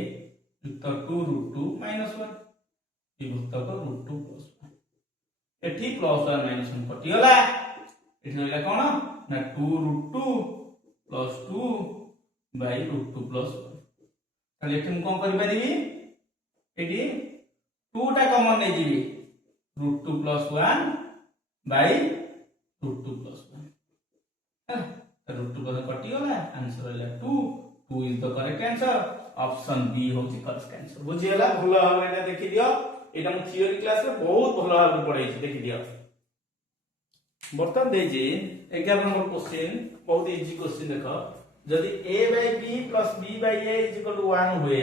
ଯୁକ୍ତ 2 रूट 2 माइनस 1 विभक्तक रूट 2 प्लस 1 एठी प्लस 1 माइनस 1 कटि गला एठी रहला कोन ना 2 root 2 plus 2 by root 2 plus 1 ताहले एठी हम कोन करि परिबी एठी 2 टा कॉमन नै जिबी root 2 plus 1 by root 2 plus 1 root 2 plus कटि गला आंसर रहला 2 2 is the correct answer option B होची करेक्ट आंसर बुझियला भलो भाबे एटा देखि दियो एटा हम थ्योरी क्लास रे बहुत भलो भाबे पढाई छी देखि दियो बर्तन दे जे 11 नंबर क्वेश्चन बहुत इजी क्वेश्चन देखो यदि a by b plus b by a is equal to 1 हुए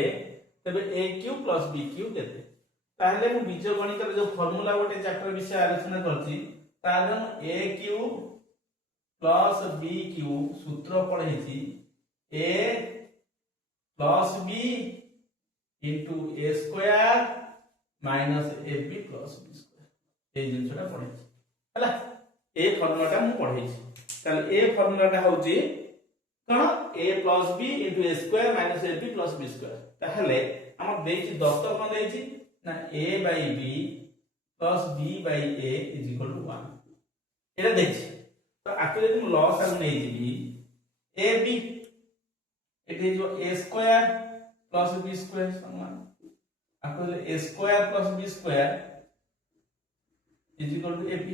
तबे a cube plus b cube देते ताहले मु बीजगणित रे जो फार्मूला गोटे चैप्टर विषय आलोचना करछि ताहले हम a cube plus b cube सूत्र पढै छी a plus b into a square minus ab plus b square ए जिनसटा पढै छी हला ए फार्मूलाटा मु पढै छी ताले ए फार्मूलाटा होची कोन a plus b into a square minus ab plus b square ताहले हम देछि दत्त कोन देछि ना a by b plus b by a is equal to 1 एटा देछि तो आके यदि हम लॉस आगु नै जिबी ab एटे जो a square plus b square समान आको a square plus b square is equal to ab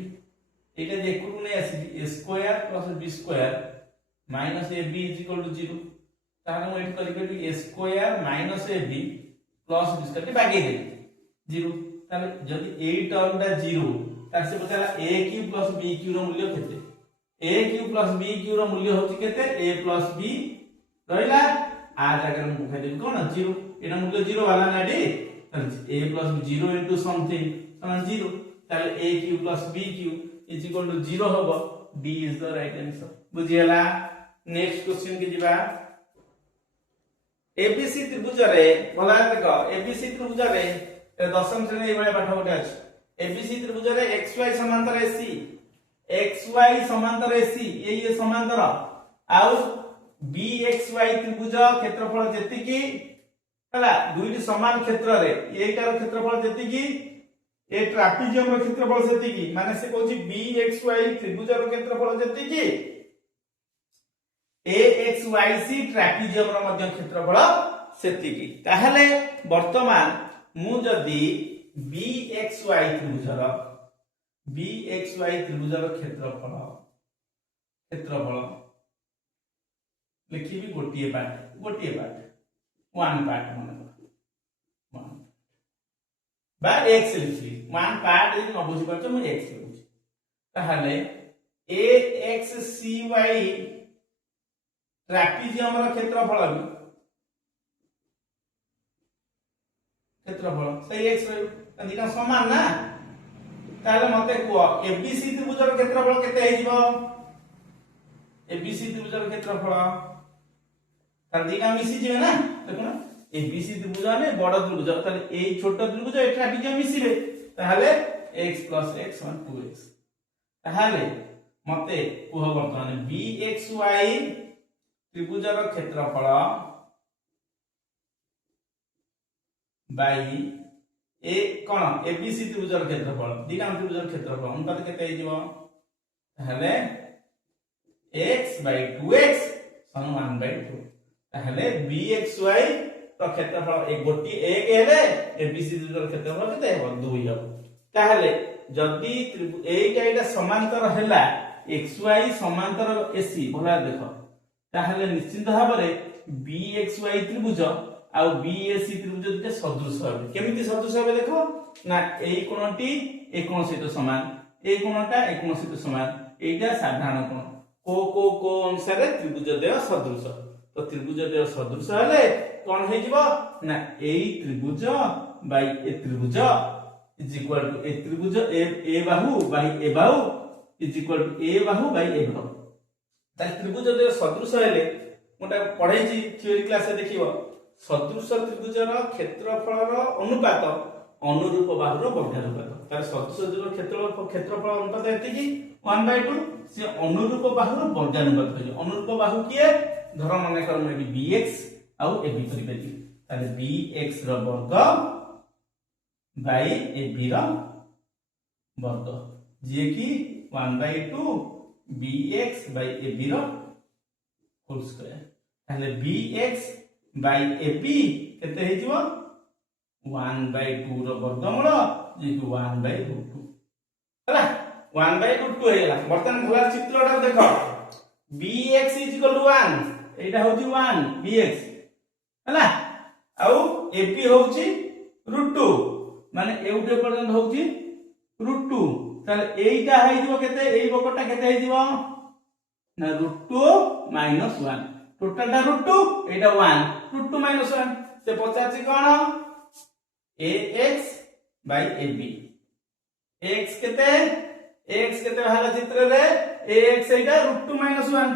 एटा देखु नै आसी a square plus b square minus ab is equal to 0 ताहा हम एट करि के a square minus ab plus b square बागे दे 0 ताले जदि ए टर्म टा 0 तार से पताला a cube plus b cube रो मूल्य केते a cube plus b cube रो मूल्य होची केते a plus b रहिला आ जाकर हम कहै देबी कोन 0 एना मूल्य 0 वाला नाडी a plus b 0 into something समान 0 ताले a cube plus b cube is equal to 0 होबो d is the right answer बुझियला नेक्स्ट क्वेश्चन के जिबा एबीसी त्रिभुज रे भला देखो एबीसी त्रिभुज रे दशम श्रेणी एबळे पाठ गोटे अछि एबीसी त्रिभुज रे xy समांतर ac xy समांतर ac ये समांतर आउ bxy त्रिभुज क्षेत्रफल जेति की हला दुईटी समान क्षेत्र रे एटार क्षेत्रफल जेति की ए ट्रापेजियम रो क्षेत्रफल जेति की माने से कहूची bxy त्रिभुज रो क्षेत्रफल जेति की axyc ट्रापेजियम रो मध्य क्षेत्रफल सेति की ताहले वर्तमान मु जदी bxy त्रिभुज रो क्षेत्रफल लिखिबी गोटिए पार्ट वन पार्ट माने वन बा x लिखि वन पार्ट यदि न बुझि परछ म x लिखि ताहले axcy ट्रापेजियम रो क्षेत्रफल सही x रे दिना समान ना ताले मते को एबीसी त्रिभुज रो क्षेत्रफल केते हे जिवो एबीसी त्रिभुज रो क्षेत्रफल तार दिना मिसी जिवे ना देखो ना एबीसी त्रिभुज ने बड़ त्रिभुज ताले ए छोट त्रिभुज ए ट्रापेजियम मिसिले ताहले x + x = 2x ताहले मते कुह वर्तमान bxy त्रिभुज रो क्षेत्रफल बाई ए कोन एबीसी त्रिभुज रो क्षेत्रफल दिना त्रिभुज रो क्षेत्रफल अनुपात केते हे जिवो ताहले x / 2x = 1/2 ताहले bxy रो क्षेत्रफल एक गोटी 1 हेले एबीसी त्रिभुज रो क्षेत्रफल केते हेबो 2 हेबो ताहले जदी एटा समांतर हैला xy समांतर ac भला देखो ताहले निश्चित भाबरे bxy त्रिभुज आ bac त्रिभुज दुटे सदृश होबे केमिति सदृश होबे देखो ना ए कोणटी ए कोण सहित समान ए कोणटा ए कोण सहित समान एटा साधारण कोण को अनुसार त्रिभुज द्वय सदृश तो त्रिभुज द्वय सदृश हले कोन हे जिवो ना ए त्रिभुज बाय ए त्रिभुज इज इक्वल टू ए त्रिभुज ए बाहु bye A Bahu is equal to A Bahu bye ए बाहु ता त्रिभुज द्वय सदृश हले मोटा पढै छी थ्योरी क्लास रे देखिबो सदृश त्रिभुज रो क्षेत्रफल रो अनुपात अनुरूप बाहुर वर्गानुपात तार सदृश ध्रुव क्षेत्रफल अनुपात एतिकी 1/2 से अनुरूप बाहुर वर्गानुपात हो अनुरूप बाहु किए धर मन कर मैं bx आउ ab करि पेली ताले bx रो वर्ग बाय ab रो वर्ग जे की 1/2 bx by ab रो होल स्क्वायर ताले bx by ab केते हे जीवो 1/2 रो वर्गमूल जे की 1/√2 हला 1/√2 हे गेला बर्तन भला चित्रटा देखो bx = 1 एटा होची 1 bx हला आउ ab होची √2 माने एउटे पर्यंत होची √2 ताले एइटा हे जीवो केते एई बकटा केते हे जीवो ना √2 - 1 टोटल टा √2 एटा 1 √2 - 1 से पचाची कोन ax by ab x केते भाला चित्र रे ax एटा √2 - 1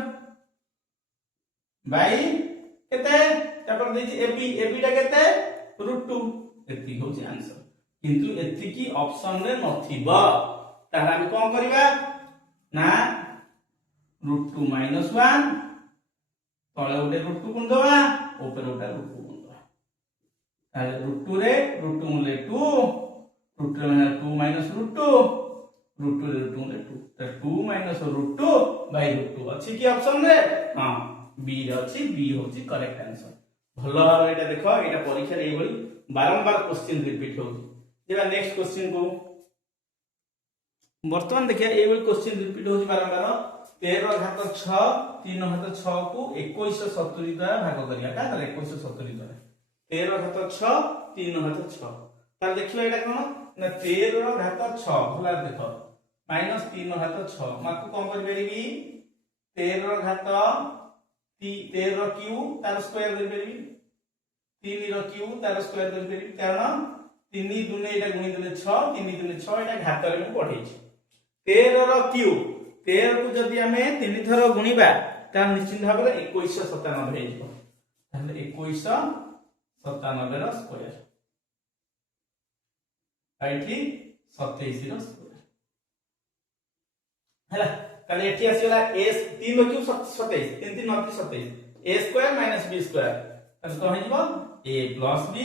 by केते तापर देछि ab टा केते √2 एति होछि आंसर किंतु एति की ऑप्शन रे नथिबा ताहा हम कोन करबा ना √2 - 1 तळे उडे √2 गुण दवा ऊपर उडा √2 गुण दवा ताले √2 रे √2 मूले 2 √2 रे 2 - √2 √2 रे √2 मूले 2 त 2 - √2 बाय √2 अछि की ऑप्शन रे हां बी रे अछि बी होछि करेक्ट आंसर भलो एटा देखो एटा परीक्षा रे एबोली बारंबार क्वेश्चन रिपीट होछि जेबा नेक्स्ट क्वेश्चन को वर्तमान देखिया एबोली क्वेश्चन रिपीट होछि बारंबार 13 3 6 को 2170 द्वारा भाग करिया का 2170 द्वारा 13 3 6 तार देखियो एटा कोन ना 13 भला देखो -3 6 माको कोन कर बेरिबी 13 क्यू तार स्क्वायर कर बेरिबी 3 रो क्यू तार स्क्वायर कर बेरिबी कारण 3 दुने एटा गुणी देले 6 3 दुने 6 एटा घात रे मु पढै छी 13 रो क्यू 13 को जदि हमें 3 थर गुणीबा ता निश्चित भाव रे 2197 हे जिवो ताले 2197 रो स्क्वायर आइठी 27 रो स्क्वायर हला ताले एठी आसीला s 3 रो cube 27 3 3 9 27 a square - b square ताले को हे जिवो a + b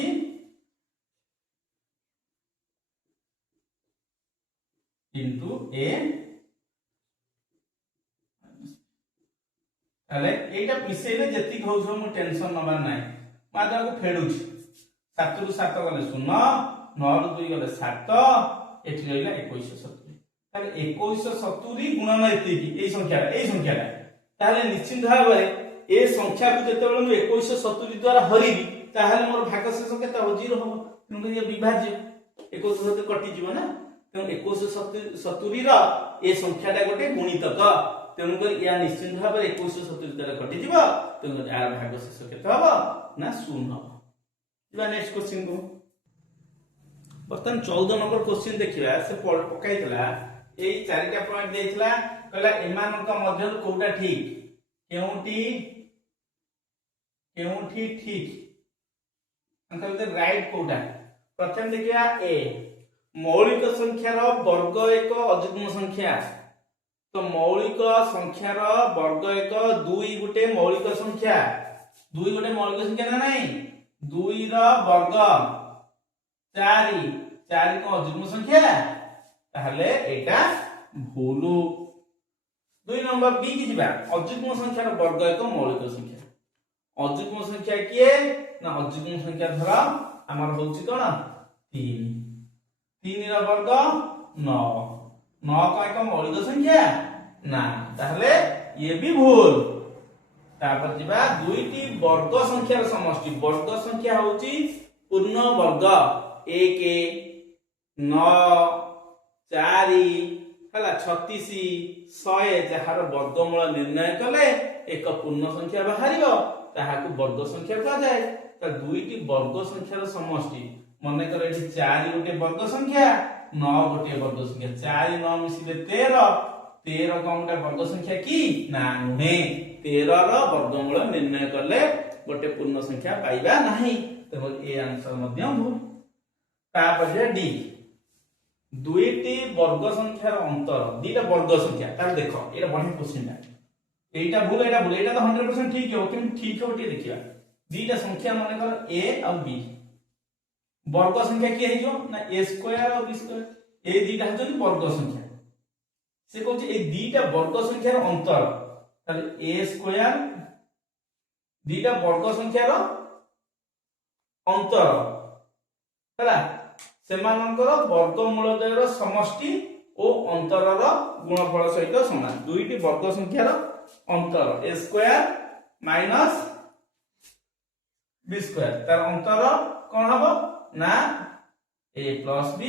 into a ताले एटा मिसेले जति कहौ मु टेंशन नबा नै मादा को फेडुछ 7 रु 7 गले 0 9 रु 2 गले 7 एठी रहिला 2170 ताले 2170 गुणन एति की ए संख्याटा ताले निश्चित भाव रे ए संख्या को जते बेले मु 2170 द्वारा हरिबी ताहाले मोर भाग शेष केता हो 0 हो किंतु ये विभाज्य 2170 कटि जीव ना तेनु 2170 रो ए संख्याटा गोटे गुणितक तेनु कर या निश्चित भाव रे 2170 द्वारा कटि जीव तेनु यार भाग शेष केता हो ना 0 हो जिबा नेक्स्ट क्वेश्चन को बर्तन 14 नंबर क्वेश्चन देखिबा से पकाइतला एई चारिटा पॉइंट देइतला कहला एमानक मध्य कोउटा ठीक केउठी ठीक अंकल राइट कोउटा प्रथम देखिया ए मौलिक संख्यार वर्ग एक अयुग्म संख्या तो मौलिक संख्यार वर्ग एक 2 गुटे मौलिक संख्या 2 गुटे मौलिक संख्या ना नहीं 2 रो वर्ग 4 को अयुग्म संख्या ताहले एटा भूल 2 नंबर बी की जिबा अयुग्म संख्यार वर्ग एक मौलिक संख्या अयुग्म संख्या किए ना अयुग्म संख्या धर हमर होछि कोन 3 3 रो वर्ग 9 9 का एक मौलिक संख्या ना ताहले ये भी भूल तापर जिबा दुईटी वर्ग संख्यार समष्टि वर्ग संख्या होछि पूर्ण वर्ग 1 9 4 हला 36 100 जहार वर्गमूल निर्णय कले एक पूर्ण संख्या बाहरियो ताहाकु वर्ग संख्या कहा जाय त दुईटी वर्ग संख्यार समष्टि मने कर एठी 4 गोटे वर्ग संख्या 9 गोटे वर्ग संख्या 4 9 मिसिले 13 13 कोनटा वर्ग संख्या की ना नुहे 13 रो वर्गमूल निर्णय करले गोटे पूर्ण संख्या पाइबा नाही तो ए आंसर मध्य भूल तापर डी दुईटी वर्ग संख्यार अंतर दीटा वर्ग संख्या तार देख एटा बढ़िया क्वेश्चन एटा भूल एटा भूल एटा तो 100% ठीक हो कि ठीक हो टी देखिबा दीटा संख्या माने कर ए और बी वर्ग संख्या के हे जो ना a स्क्वायर और b स्क्वायर ए दीटा ह जो वर्ग संख्या से कहू ए दीटा वर्ग संख्यार अंतर ताले a स्क्वायर दीटा वर्ग संख्यार अंतर हला सेमानकर वर्गमूलद्वयर समष्टि और अंतरर गुणफल सहित समान दुईटी वर्ग संख्यार अंतर a square minus b square तार अंतर कोन हबो ना a plus b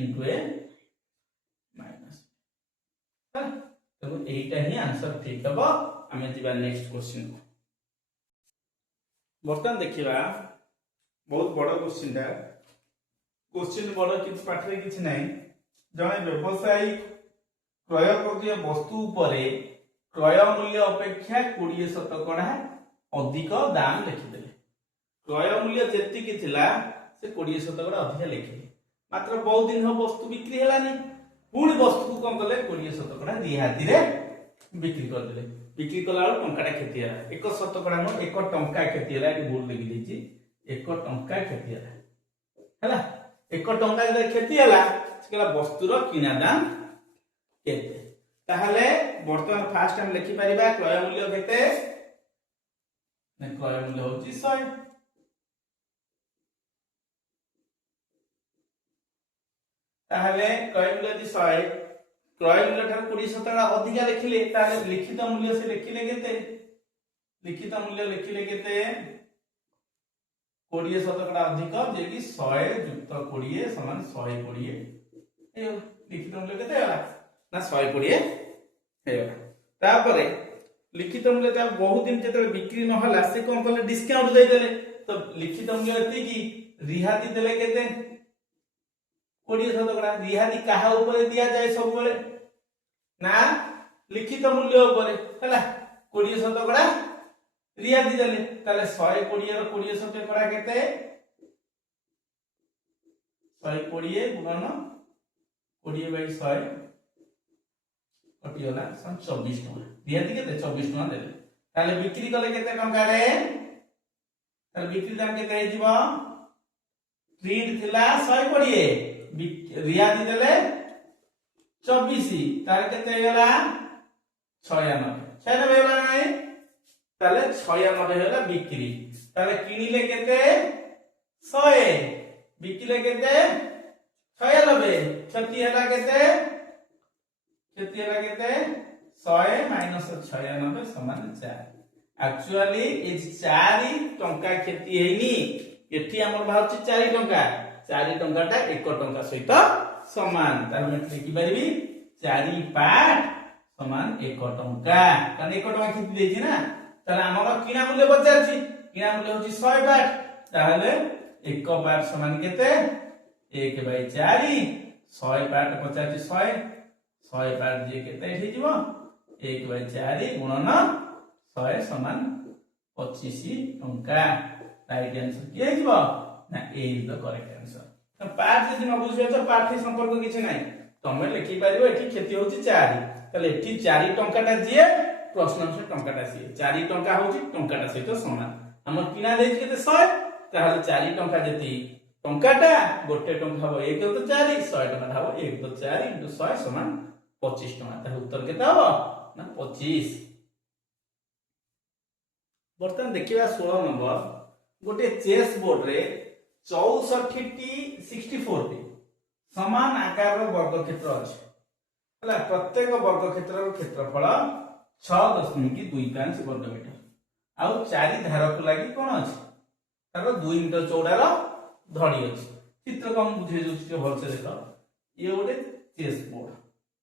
into a minus तो एटा ही आंसर ठीक हबो हमें जिबा नेक्स्ट क्वेश्चन बर्तन देखिबा बहुत बड़ क्वेश्चन टा क्वेश्चन बड़ कि पाठरे किछ नै जने व्यवसायी क्रय करदिया वस्तु उपरे क्रय मूल्य अपेक्षा 20% अधिक दाम लिखिदेले क्रय मूल्य जेति कि थिला से 20% अधिक लिखिले मात्र बहुत दिन हो वस्तु बिक्री हेलानी पुणी वस्तु को कौन कले 20% रिहाती रे बिक्री कर देले बिक्री कला टंकाटा क्षति है 1% नो 1 टंका क्षति है एटी भूल लिखि देछि 1 टंका क्षति है हैला 1 टंका जे क्षति हला सेला वस्तुर किना दाम केते ताहले वर्तमान फास्ट हम लिखि परिबा क्रय मूल्य केते ने क्रय मूल्य होछि 100 ताहले क्रय मूल्य यदि 100 क्रय मूल्य ठार 20% अधिक लिखिले ताहले लिखित मूल्य से लिखिले केते लिखित मूल्य लिखिले केते 20% अधिक जे कि 100 युक्त 20 समान 120 ए लिखित मूल्य केते होला ना 120 हेला तापरे लिखित मूल्य ता बहुत दिन जेते बिक्री न होला से कोन करले डिस्काउंट दे देले तो लिखित मूल्य एति की रिहाती देले केते 20% रिहाती काहा ऊपर दिया जाए सब बेले ना लिखित मूल्य ऊपर हैला 20% रिहाती देले ताले 120 रो 20% केते 120 गुणन 20/100 कटियोला 24 टका रिहाती केते 24 टका देले ताले बिक्री कले केते टका रे ताले बिक्री दाम केते हे जीवो प्रिंट थिला 120 रियादी देले 24 तार केते हेला 96 96 हेला नै ताले 96 हेला बिक्री ताले किनिले केते 100 बिकिले केते 96 क्षति हेला केते 100 माइनस 96 समान 4 एक्चुअली ए 4 टंका क्षति हेनी एठी हमर बाहर 4 टंका 4 टंकाटा 1 टंका सहित समान तार में लिखि परिबी 4 पाट समान 1 टंका कारण 1 टंका खिति देछि ना तार हमर किना मूल्य बचाछि किना मूल्य होछि 100 पाट ताहले 1 पाट समान केते 1/4 100 पाट पचाछि 100 पाट जे केते हे जिवो 1/4 गुणन 100 समान 25 टंका राइट आंसर के जिवो ना ए इज द करेक्ट आंसर तो पार्ट यदि न बुझियो तो पार्ट संपर्क किछ नै तमे लिखि पारिबो एठी क्षति होछि 4 तले एठी 4 टंकाटा जे प्रश्न से टंकाटा सी 4 टंका होछि टंकाटा सहित समान हमर किना देछि केते 100 ताहले 4 टंका जेति टंकाटा गोटे टंका हो 1 तो 4 100 टंका हो 1 तो 4 * 100 समान 25 टंका तार उत्तर केते हो ना 25 बर्तन देखिबा 16 नंबर गोटे चेस बोर्ड रे 64 टी 64 टी समान आकार रो वर्ग क्षेत्र अछि हला प्रत्येक वर्ग क्षेत्र रो क्षेत्रफल 6.25 वर्ग मीटर आउ 4 धारक लागि कोन अछि तार 2 मीटर चौड़ा रो धड़ी अछि चित्र कम बुझे जो से भल से देखो ये गोटे चेस बोर्ड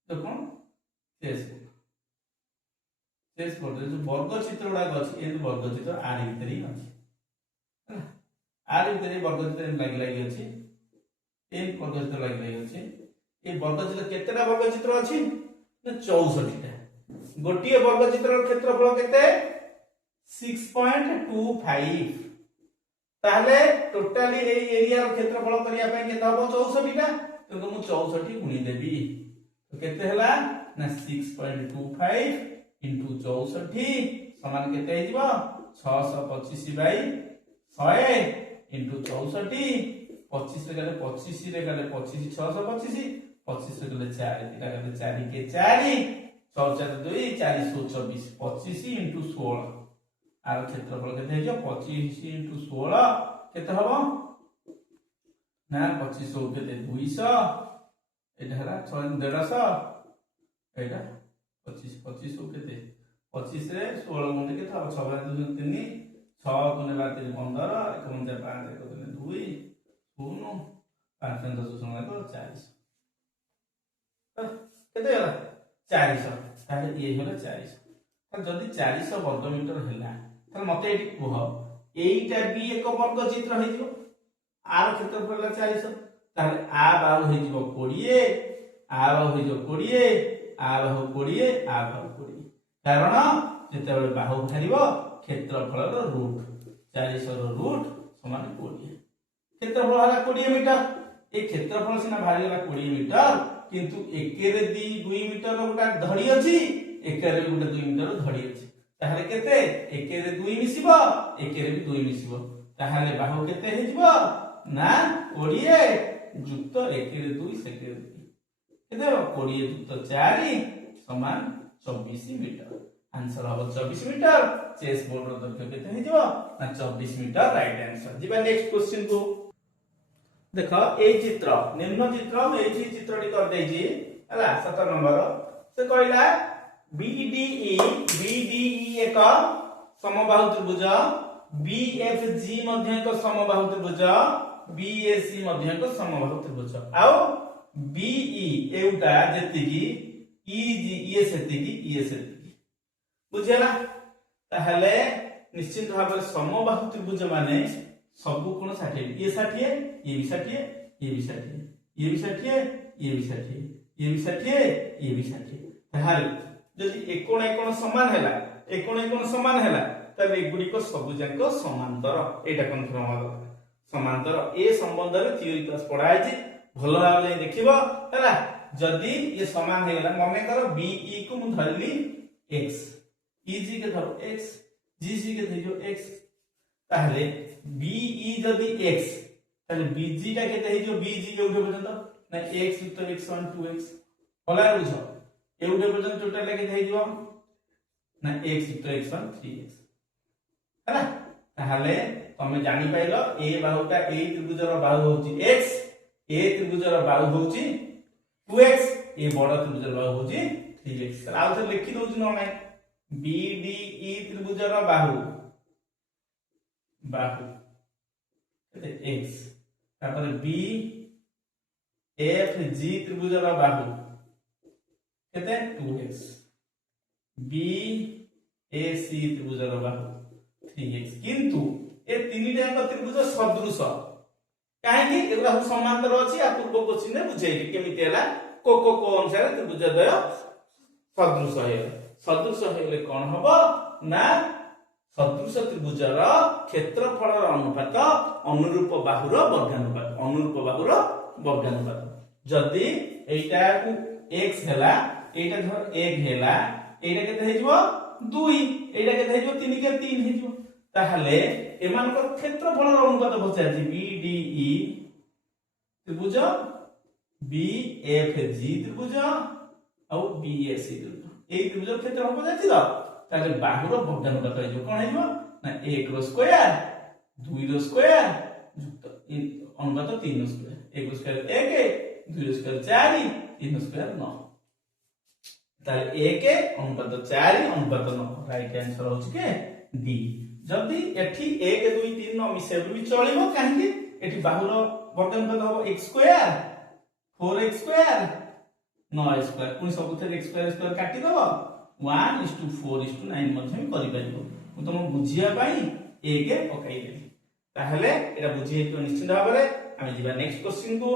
देखो चेस बोर्ड जो वर्ग चित्र उडा अछि ए वर्ग चित्र आर भीतर ही अछि आर भीतर वर्ग चित्र लागि अछि ए वर्ग चित्र लागि अछि ए वर्ग चित्र केतेटा वर्ग चित्र अछि ना 64 टा गोटिए वर्ग चित्र क्षेत्रफल केते 6.25 ताहले टोटाली ए एरिया रो क्षेत्रफल करिया पय केते हबो 64 टा तो मु 64 गुणी देबी तो केते हला ना 6.25 into 64 समान केते हिजबो 625 बाई 100 into 64 25 रे गले 25 रे गले 25 625 25 रे गले 4 एटा गले 4 के 4 4 4 2 424 25 into 16 आर क्षेत्रफल केते हिजो 25 into 16 केते हबो ना 25 केते 200 एटा हला 150 एटा 25 25 केते 25 रे 16 गुणे केते हबो 6 बार 2 3 6 गुणे बार 3 15 1 गुणे 5 1 गुणे 2 0 5 10 16 40 केते होला 400 ताले ये होला 400 त जदी 400 वर्ग मीटर हैला त मते एटी कह एटा भी एक वर्ग चित्र हे जिवो आर क्षेत्रफल 400 ताले आ बाहु हे जिवो 20 आ बाहु हे जिवो 20 आ बाहु 20 आ बाहु 20 कारण जेते बेले बाहु बाहरिबो क्षेत्रफल रो रूट 400 रो रूट समान 20 क्षेत्रफल होला 20 मीटर ए क्षेत्रफल सिना बाहरि होला 20 मीटर किंतु एकेरे 2 मीटर गोटा धड़ी अछि एकेरे गोटा 2 मीटर धड़ी अछि ताहाले केते एकेरे 2 मिसिबो एकेरे भी 2 मिसिबो ताहाले बाहु केते हेजिबो ना 20 जुक्त एकेरे 2 सेकेरे 2 केते 20 जुक्त 4 समान 24 मीटर आंसर हो 24 मीटर चेस बोर्ड रो दैर्घ्य केते हेजिबो ना 24 मीटर राइट आंसर जिबा नेक्स्ट क्वेश्चन को देखो ए चित्र निम्न चित्र एठी चित्रटी कर देजी हला 17 नंबर से कहला BDE एक समबाहु त्रिभुज BFG मध्य एक समबाहु त्रिभुज BAC मध्य एक समबाहु त्रिभुज आउ BE एउटा जेतिकी EG ये सेतिकी बुझेला ताहले निश्चित भाव समबाहु त्रिभुज माने सब कोण 60 ये 60 ये भी 60 ये भी 60 ये भी 60 ये भी 60 ये भी 60 ये भी 60 ताहाल जदि एकोण एकोण समान हैला एकोण एकोण समान हैला त एगुडी को सब जाको समांतर एटा कन्फर्म होला समांतर ए संबंध रे थ्योरी क्लास पढाइ छी भलो भाबले देखिबो हैला जदि ये समान हैला मने करो BE को मु धरली x EG के धरो x GC के धरो x ताहले BE जदि x ताहले BG टा केते हे जो BG के उठे पर्यंत ना x युक्त x1 2x होला बुझो ए उठे पर्यंत टोटल केते हे जो ना x युक्त x1 3x हैना ताहले तमे जानि पाइलो ए बाहुटा ए त्रिभुज रो बाहु होची x ए त्रिभुज रो बाहु होची 2x ए बड़ त्रिभुज रो बाहु होची 3x आउ तो लिखि दउछ न नै BDE त्रिभुज रो बाहु केते x तापर BFG त्रिभुज रो बाहु केते 2x BAC त्रिभुज रो बाहु 3x किंतु ए तीनिटा जाक त्रिभुज सदृश काहे कि एला समांतर अछि आ पूर्व क्वेश्चन ने बुझेली केमिति हला को अनुसार त्रिभुज द्वय सदृश हेले कोन हबो ना सदृश त्रिभुजर क्षेत्रफल अनुपात अनुरूप बाहुर वर्गानुपात जदि एटा को x हैला एटा धर 1 हैला एटा केते हेजबो 2 एटा केते हेजबो 3 के 3 हेजबो ताहले एमान को क्षेत्रफल अनुपात बचाछि BDE त्रिभुज BFG त्रिभुज और BAC त्रिभुज ए त्रिभुज क्षेत्रफल बचाछि तो ताले बाहुर वर्गानुपात हेजबो कोन हेजबो ना 1 रो स्क्वायर 2 रो स्क्वायर जुक्त अनुपात 3 रो स्क्वायर 1 रो स्क्वायर 1 2 रो स्क्वायर 4 3 रो स्क्वायर 9 ताले 1 अनुपात 4 अनुपात 9 राइट आंसर होछि के डी जदी एठी 1 2 3 9 मिसे भी चलिबो काहे एठी बाहुर वर्गानुपात हो x square 4x square 9 square पुनी सबथे x स्क्वायर काटी दबो 1:4:9 मध्ये भी करि परिबो मु तुम बुझिया पई एक पकाई देली ताहले एटा बुझि हेतो निश्चित भाबरे आमे जिबा नेक्स्ट क्वेश्चन को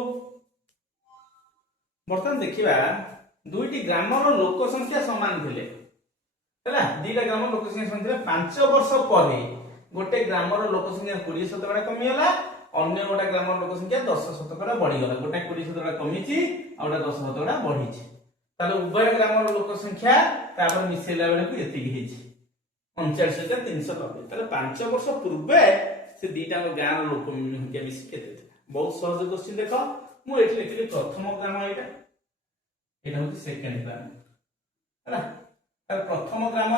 बर्तन देखिबा दुईटी ग्रामर लोक संख्या समान थिले हैला दुईटा ग्रामर लोक संख्या समान थिले 5 वर्ष परे गोटे ग्रामर लोक संख्या 20% कमीगला अन्य गोटे ग्रामर लोक संख्या 10% बढ़ीगला गोटे 20% कमी आ गोटे 10% बढ़ी उभय ग्रामर लोक संख्या मिसेला बेलू ये 39,390 5 वर्ष पूर्वे से दीटा गाँव लोक संख्या मिसी केते बहुत सहज क्वेश्चन देख मुझे लिखी प्रथम ग्राम यहाँ हूँ सेकेंड ग्राम है प्रथम ग्राम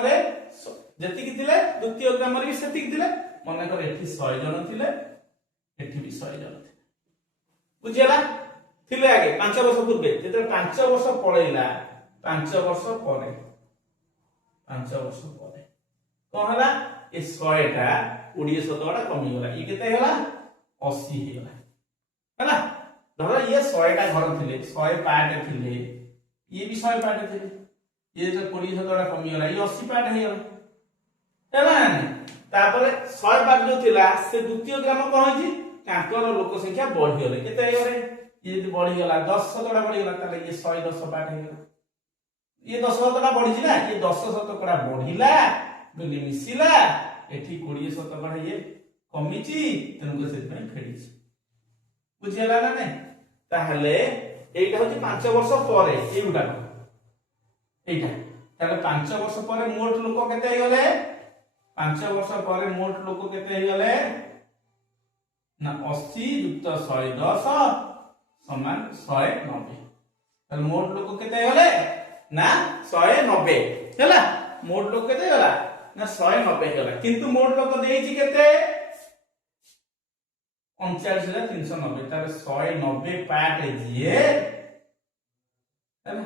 जी द्वितीय ग्राम भी से मन कर 100 जन थे भी 100 जन थे बुझीगला थे आगे 5 वर्ष पूर्वे जो 5 वर्ष पलैला 5 वर्ष पर 5 वर्ष पर कौन है ये 100टा 20% कमीगला ये केते 80 है धर ये 100टा घर थे 100 पार्ट थे ये भी 100 पार्ट थे ये जो 20% कमीगला ये 80 पार्ट है तापर 100 पार्ट जो थिला से द्वितीय ग्राम कौन है काकर लोक संख्या बढ़ी गले केते गले ये यदि बढ़ी गला 10% बढ़ी गला ताले ये 110 पार्ट है ये 10% बढ़ी ना ये 10% बढ़िला बोली मिसिला एठी 20% ये कमिची तेनको से फेडी बुझियला ना नै ताहले एटा होची 5 वर्ष परे एउडा एटा ताले 5 वर्ष परे मोट लोक केते गले 5 वर्ष परे मोट लोक केते गले ना 80 युक्त 110 समान 190 ताले मोट लोक केते गले ना 190 हैला मोट लोक केते गला ना 190 गला किंतु मोट लोक देइची केते 39,390 तार 190 पार्ट जीए है ना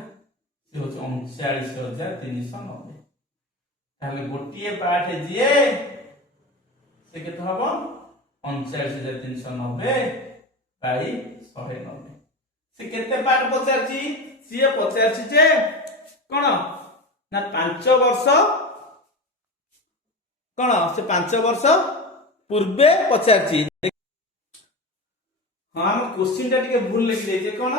से होच 39,390 ताले गोटिए पार्ट जीए से केते हबो 39,390 बाई 190 से केते पार्ट पचारची सीए पचारची जे कोन ना 5 वर्ष कोन से 5 वर्ष पूर्वे पचारची हाँ हम क्वेश्चन टा टिके भूल लिखि देजे कोन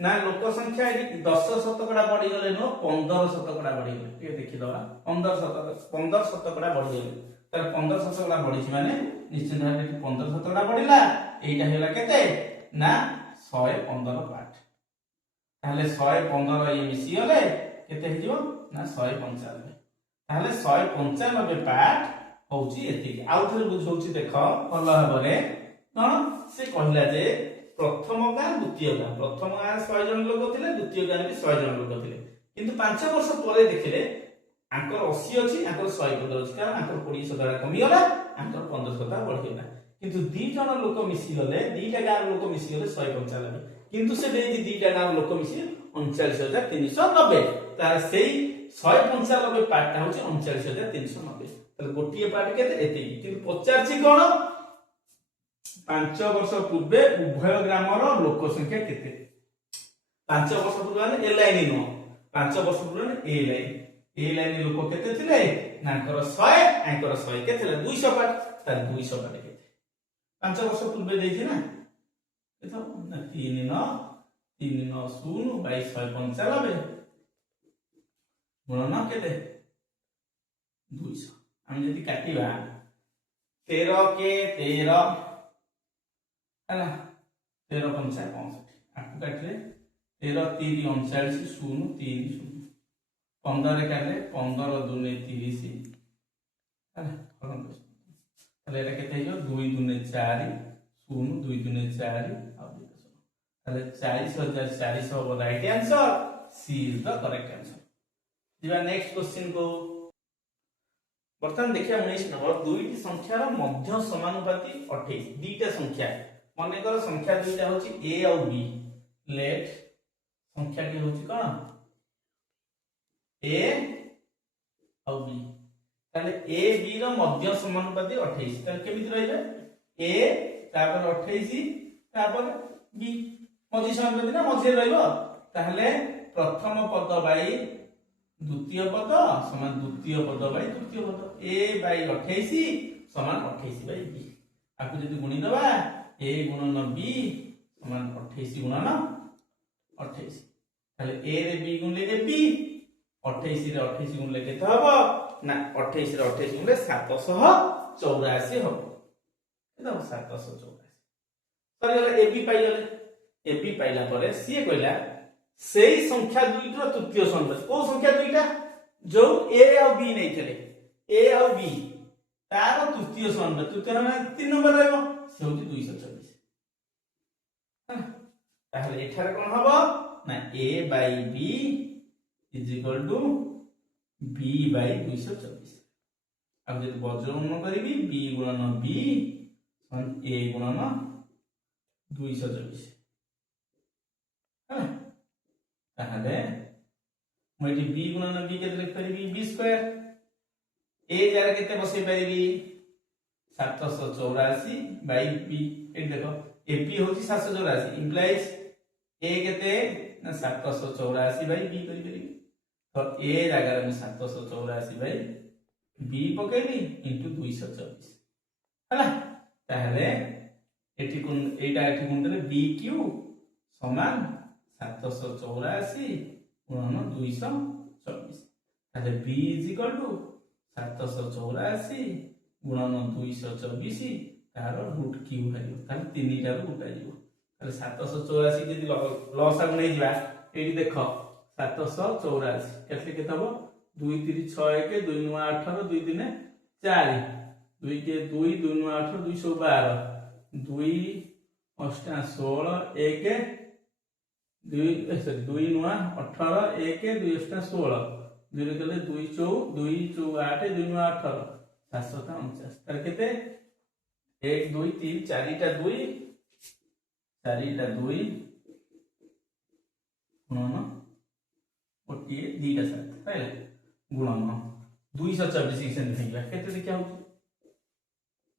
ना लोक संख्या 10% बढ़ी गले नो 15% बढ़ी गले टिके देखि दवा 15% बढ़ी गले तर 15% बढ़ी माने निश्चित भाबे 15% बढ़िला एटा हेला केते ना 115 पार्ट ताहले 115 ये मिसी गले केते हिजो ना 195 ताहले 195 पार्ट होउची एति आउ थरे बुझौची देखो भलो हबरे कौन से कहला जे प्रथम गाँ द्वितीय गाँ प्रथम गाँ 100 जन लोक थे द्वितीय गाँ भी 100 जन लोक थे किंतु 5 वर्ष पर देखिले आंकर 80 अछि आंकर 100 पदर अछि कारण आंकर 20% कमी गला आंकर 15% बढ़ि गला किंतु दी जन लोक मिसी गले दीटा गाँ लोक मिसी गले 195 किंतु से देई दीटा गाँ लोक मिसी 39,390 तार सेई 195 पार्ट होछि 39,390 त गोटिए पार्ट केते एते किंतु 50 छि कोन 5 वर्ष पूर्वे उभय ग्रामर लोक संख्या केते 5 वर्ष पूर्वे ए लाइन नो 5 वर्ष पूर्वे ए लाइन लोक केते थिले नाकर 100 आंकर 100 के थिले 200 पाट तार 200 पाट केते 5 वर्ष पूर्वे देछि ना एतो ना 390 बाई 195 गुणन केते 200 हम यदि काटिबा 13 के 13 है ना 13 5 65 आपको काटले 13 3 39 0 3 0 15 रे काटले 15 2 30 है ना ताले एटा केते हो 2 2 4 0 2 2 4 आ ताले 40,400 हो right answer C is the correct answer दिबा नेक्स्ट क्वेश्चन को बर्तमान देखिया 19 नंबर दुईटी संख्यार मध्य समानुपाती 28 दीटा संख्या माने कर संख्या दुईटा होची a और b लेट संख्या की होची कोन a और b ताले a b रो मध्य समानुपाती 28 ताले केमिति रहइबे a तापर 28 तापर b मध्य समानुपाती ना मध्य रहइबो ताहले प्रथम पद बाई द्वितीय पद समान द्वितीय पद बाई तृतीय पद a बाई 28 समान 28 बाई b आपको यदि गुणी दबा a गुणन b समान 28 गुणन 28 ताले a रे b गुणले ab 28 रे 28 गुणले केते हबो ନା 28 ରେ 28 ଗୁଣିଲେ 784 ହବ। एकदम 784 सरीगला एबी पाइगले। एबी पाइला परे सीए कहला सेही संख्या दुईटर तृतीय संख्या को संख्या दुईटा जो ए और बी नहीं थे ए और बी तार तृतीय संख्या तृतीय नंबर 3 नंबर रहबो से होची 224 ताहले एठारे कोन हबो ना a by b is equal to b by 224 अब जब वज्रगुणन करिवि b गुणन b a गुणन 224 ताहले मैं b गुणन b केते लिख परिबी b स्क्वायर a जरा केते बसै परिबी 784 बाय b ए देखो ab होची 784 इंप्लाइज a केते ना 784 बाय b करि परिबी तो a जगह में 784 बाय b पकेबी इनटू 224 हला ताहले एठी कोन एटा एठी कोन देले bq समान 784 गुणन 224 ताहले b इज इक्वल टू 784 गुणन 224 तार रूट q भाइयो ताहले तीनटा रो उठा जीवो ताहले 784 जदी लॉस आग नै जिबा एठी देखो 784 केतले केत हबो 2 3 6 1 2 9 18 2 3 4 2 के 2 2 9 18 212 2 8 16 1 2 सॉरी 2 9 18 1 2 8 16 2 रे गले 2 4 2 4 8 2 9 18 749 तार केते 1 2 3 4 टा 2 गुणन ओटी 2 टा 7 पाइले गुणन 224 से निकला केते देखा हो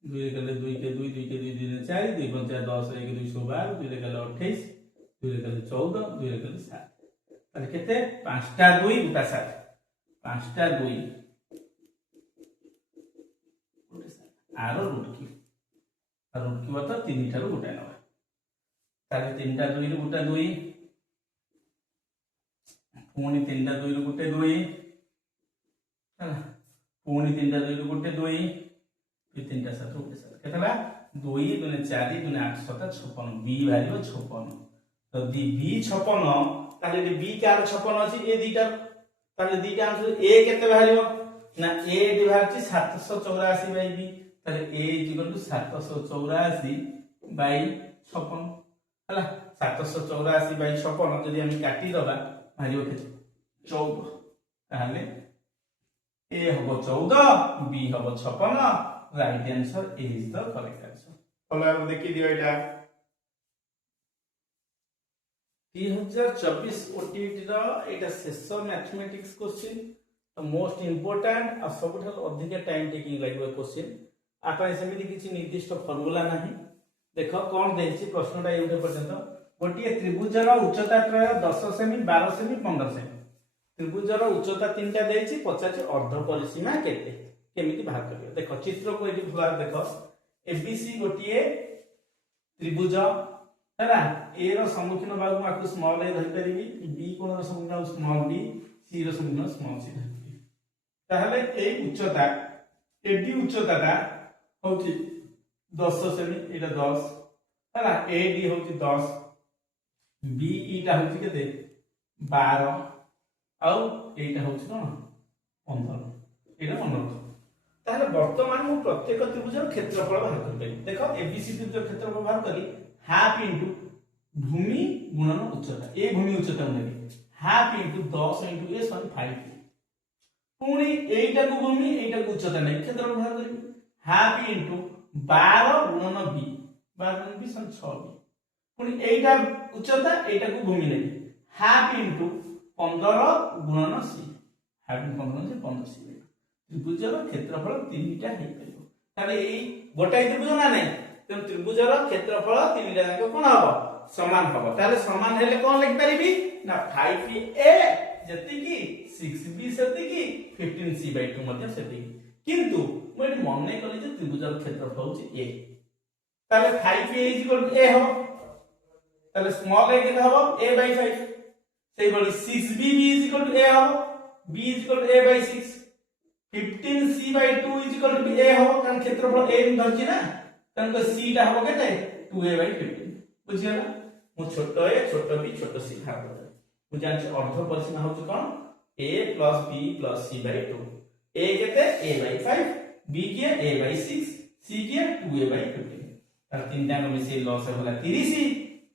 2 रे गले 2 के 2 2 के 2 2 4 2 5 10 1 212 2 रे गले 28 2 रे गले 14 2 रे गले 7 ताले केते 5 टा 2 गुटा 7 5 टा 2 आरो रूट की बता 3 ठारो गुटा नबा ताले 3 टा 2 रे गुटा 2 पुणी 3 टा 2 रे गुटे 2 पुणी 3 टा 2 रे गुटे 2 फिर 3 टा 7 गुटे 7 केतला 2 2 4 2 8 7 56 बी भारियो 56 तो दी बी 56 ताले बी कार 56 अछि ए दीटा ताले दीटा आंसर ए केते भारियो ना ए डिवाइड 784 बाय बी ताले a इक्वल टू 784 बाय 56 हला 784 बाय 56 जदी हम काटी दबा भारियो केते 14 ताले a हबो 14 b हबो 56 right answer A is the correct answer follow हम देखि दियो एटा 2024 ओटीटी रो एटा शेष mathematics question the most important आ सबठा अधिक टाइम टेकिंग लागो क्वेश्चन आपन सेमिति किछि निर्दिष्ट फार्मूला नाही देखो कोन देछि प्रश्नटा एउटे पर्यंत गोटिए त्रिभुजर उच्चता त्रय 10 सेमी 12 सेमी 15 सेमी त्रिभुजर उच्चता तीनटा देछि पचाछि अर्ध परिसीमा केते केमिति बाहर करियो देखो चित्र को एठी भला देखो एबीसी गोटिए त्रिभुज हैला ए रो सम्मुखीन भाग माकु स्मॉल ए धरि परिबी बी कोन रो सम्मुखीन स्मॉल बी सी रो सम्मुखीन स्मॉल सी धरि ताहले ए उच्चता एडी उच्चताटा होची 10 सेमी एटा 10 हैला एडी होची 10 बी ईटा होची केते 12 आउ एटा होची कोन 15 एटा 15 ताहले वर्तमान मु प्रत्येक त्रिभुजर क्षेत्रफल बाहर करबे देखो एबीसी त्रिभुजर क्षेत्रफल बाहर करी हाफ इनटू भूमि गुणन उच्चता ए भूमि उच्चता नेबी हाफ इनटू 10 इनटू ए सन 5 पुणी एटा को भूमि एटा को उच्चता नै क्षेत्रफल बाहर करी हाफ इनटू 12 गुणन बी 12 गुणन बी सन 6 बी पुणी एटा उच्चता एटा को भूमि नै हाफ इनटू 15 गुणन सी हाफ इनटू 15 से 15 सी त्रिभुजर क्षेत्रफल तीनटा हे परिबो ताले एई गोटाई त्रिभुज ना नै तेन त्रिभुजर क्षेत्रफल तीनटा जाक कोन हबो समान हबो ताले समान हेले कोन लिख परिबी ना 5a जति की 6b सति की 15c/2 मध्ये सति किंतु मैं मने कली जे त्रिभुजर क्षेत्रफल होची a ताले 5a = a हो ताले स्मॉल a केते हबो a/5 सेई बडी 6b = a हो b = a/6 15c/2 is equal to a हो कारण क्षेत्रफल a धरछि ना कारण c टा हो केते 2a/15 बुझियला मु छोट a छोट b छोट c भाग कर मु जानछि अर्ध परिसीमा होछ कोन a + b + c/2 a केते a/5 b के a/6 c के 2a/15 तार तीनटा को मिसे लॉस होला 30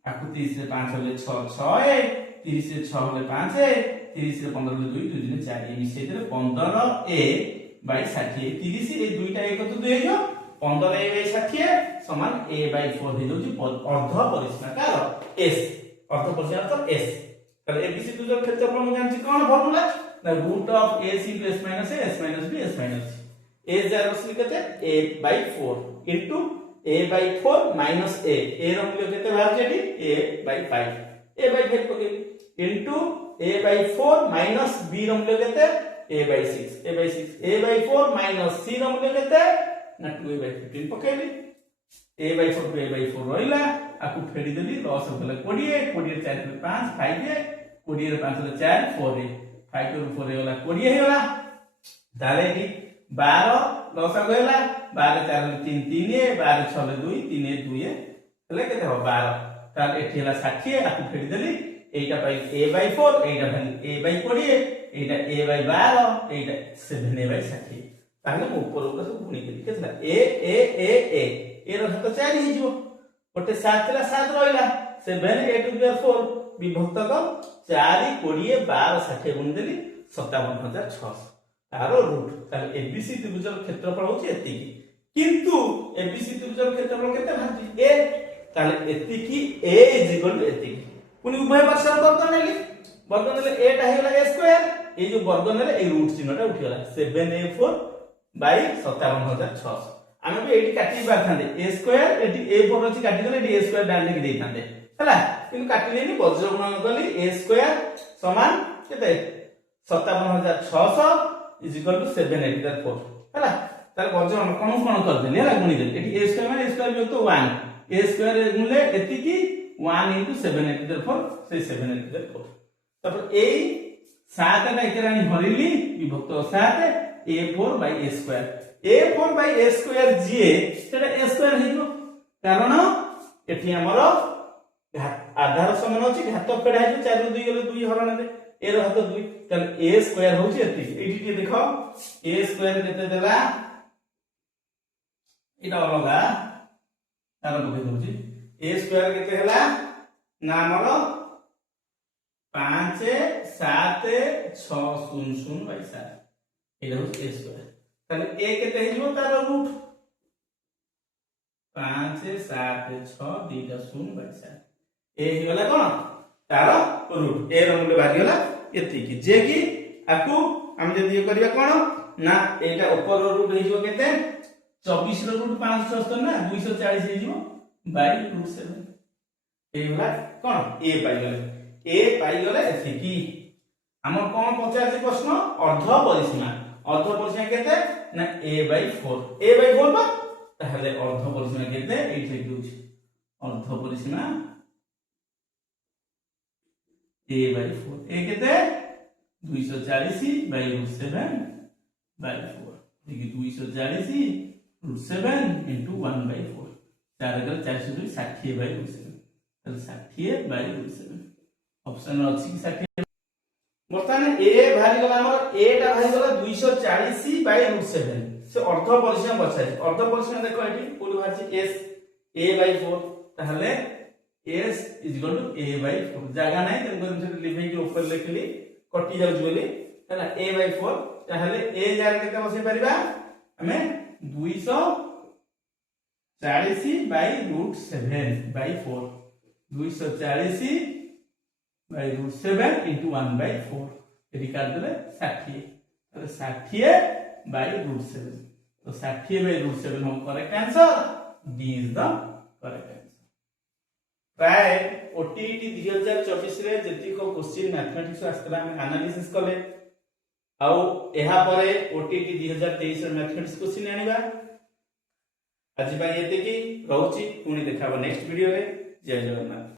आकु 30 से 5 होले 6 6a 30 से 6 होले 5a 30 से 15 होले 2 2 दिन 4 ए मिसे 15a/60 30 ए दुईटा एक तो 2 हो 15a/60 समान a/4 हे जोची अर्ध परिसीमा कार s अर्ध परिसीमा तो s ताले एबीसी दुजर क्षेत्रफल हम जानछि कोन formula the root of ac + -a s - b s - c a jar असली कते a/4 into a/4 - a a ର मूल्य केते बाहर जेटी a/5 a/5 पके इनटू a/4 - b ର मूल्य केते a/6 a/4 - c ର मूल्य केते ना 2a/15 पकेली a/4 to a/4 रहिला आकु फेडी देली लॉस होले 20 20 4 रे 5 5 रे 20 रे 5 रे 4 4 रे 5 रो 4 रे होला 20 हे होला ताले की 12 लॉस होइला 12 4 रे 3 3 ए 12 6 रे 2 3 ए 2 ए हले केते हो 12 ताले एठी होला 60 आकु फेडी देली एटा पाई a/4 एटा भाली a/20 एटा a/12 एटा 7a/60 ताले ऊपर ऊपर सब गुणी के केतला a ए रो तो 4 ही जो गोटे 7 ला 7 रहिला 7 8 टू द 4 विभक्त को 4 20 12 60 गुणी देली 57600 तारो रूट ताले एबीसी त्रिभुजर क्षेत्रफल होची एति किंतु एबीसी त्रिभुजर क्षेत्रफल केते भांती a ताले एति की a इज इक्वल टू एति पुनी उभय पार्श्व वर्ग नेले a टा हेला a स्क्वायर ए जो वर्ग नेले ए रूट चिन्हटा उठिला 7a4 बाय 57600 आमे भी एटी काटी पाथांदे a स्क्वायर एटी a4 अछि काटी देले एटी a स्क्वायर डाल के देथांदे हला किंतु काटी लेनी वज्र गुणन कली a स्क्वायर समान केते 57600 इज इक्वल टू 784 हला तार वज्र कोन कर देली हला गुणी देली एटी a स्क्वायर a स्क्वायर तो 1 a स्क्वायर गुणले एति की 1 into 784 से 784 तब ए 7 टा एकरानी हरिली विभक्त 7 a4 by a square a4 by a square जे सेटा a स्क्वायर हेजो कारण एठी हमर आधार समान अछि घात फेडा हेजो 4 ରୁ 2 गले 2 हरण दे a रो हात 2 तन a स्क्वायर होछि एठी एठी के देखो a स्क्वायर केते देला इना अलगा तार बके दोछि a स्क्वायर केते हला ना हमरो 5 7 6 0 0 बाय 7 एला होछि a स्क्वायर ताले a केते हेजो तार रूट 5 7 6 2 0 बाय 7 a हे गला कोन तार रूट a रो मूल्य बाकी होला एति की जे की आकु हम जदी करिया कोन ना एटा ऊपर रूट हेजो केते 24 रो रूट 576 ना 240 हेजो बाय रूट 7 ए होला कोन a पाई गले एथि की हमर कोन पचार प्रश्न अर्ध परिसीमा केते ना a/4 बा ताहले अर्ध परिसीमा केते एठी लिखुछि अर्ध परिसीमा a/4 ए केते 240 बाय रूट 7 बाय 4 देखि 240 रूट 7 into 1/4 4 कर 460 60 बाय रूट 7 तब 60 बाय रूट 7 ऑप्शन अछि 60 बर्तमान a भारी गला हमर a टा भारी गला 240 बाय रूट 7 से अर्ध परिसीमा बचाइ अर्ध परिसीमा देखो एठी कोन भाछि s a/4 ताहले s = a/4 जागा नै त हम लिखै के ऊपर लिखली कटि जाउ बोली हैला a/4 ताहले a जार केते बसै परिबा हमें 240 by root 7 by 4 240 by root 7 into 1/4 एडी काट देले 60 तो 60 बाय रूट 7 तो 60 बाय रूट 7 हम correct answer D is the correct answer प्राय ओटीटी 2024 रे जति को क्वेश्चन मैथमेटिक्स आस्तला हम एनालिसिस कले आउ एहा परे ओटीटी 2023 रे मैथमेटिक्स क्वेश्चन आनिबा आज बाय एते की रहउची पुनी देखाबो नेक्स्ट वीडियो रे जय जगन्नाथ।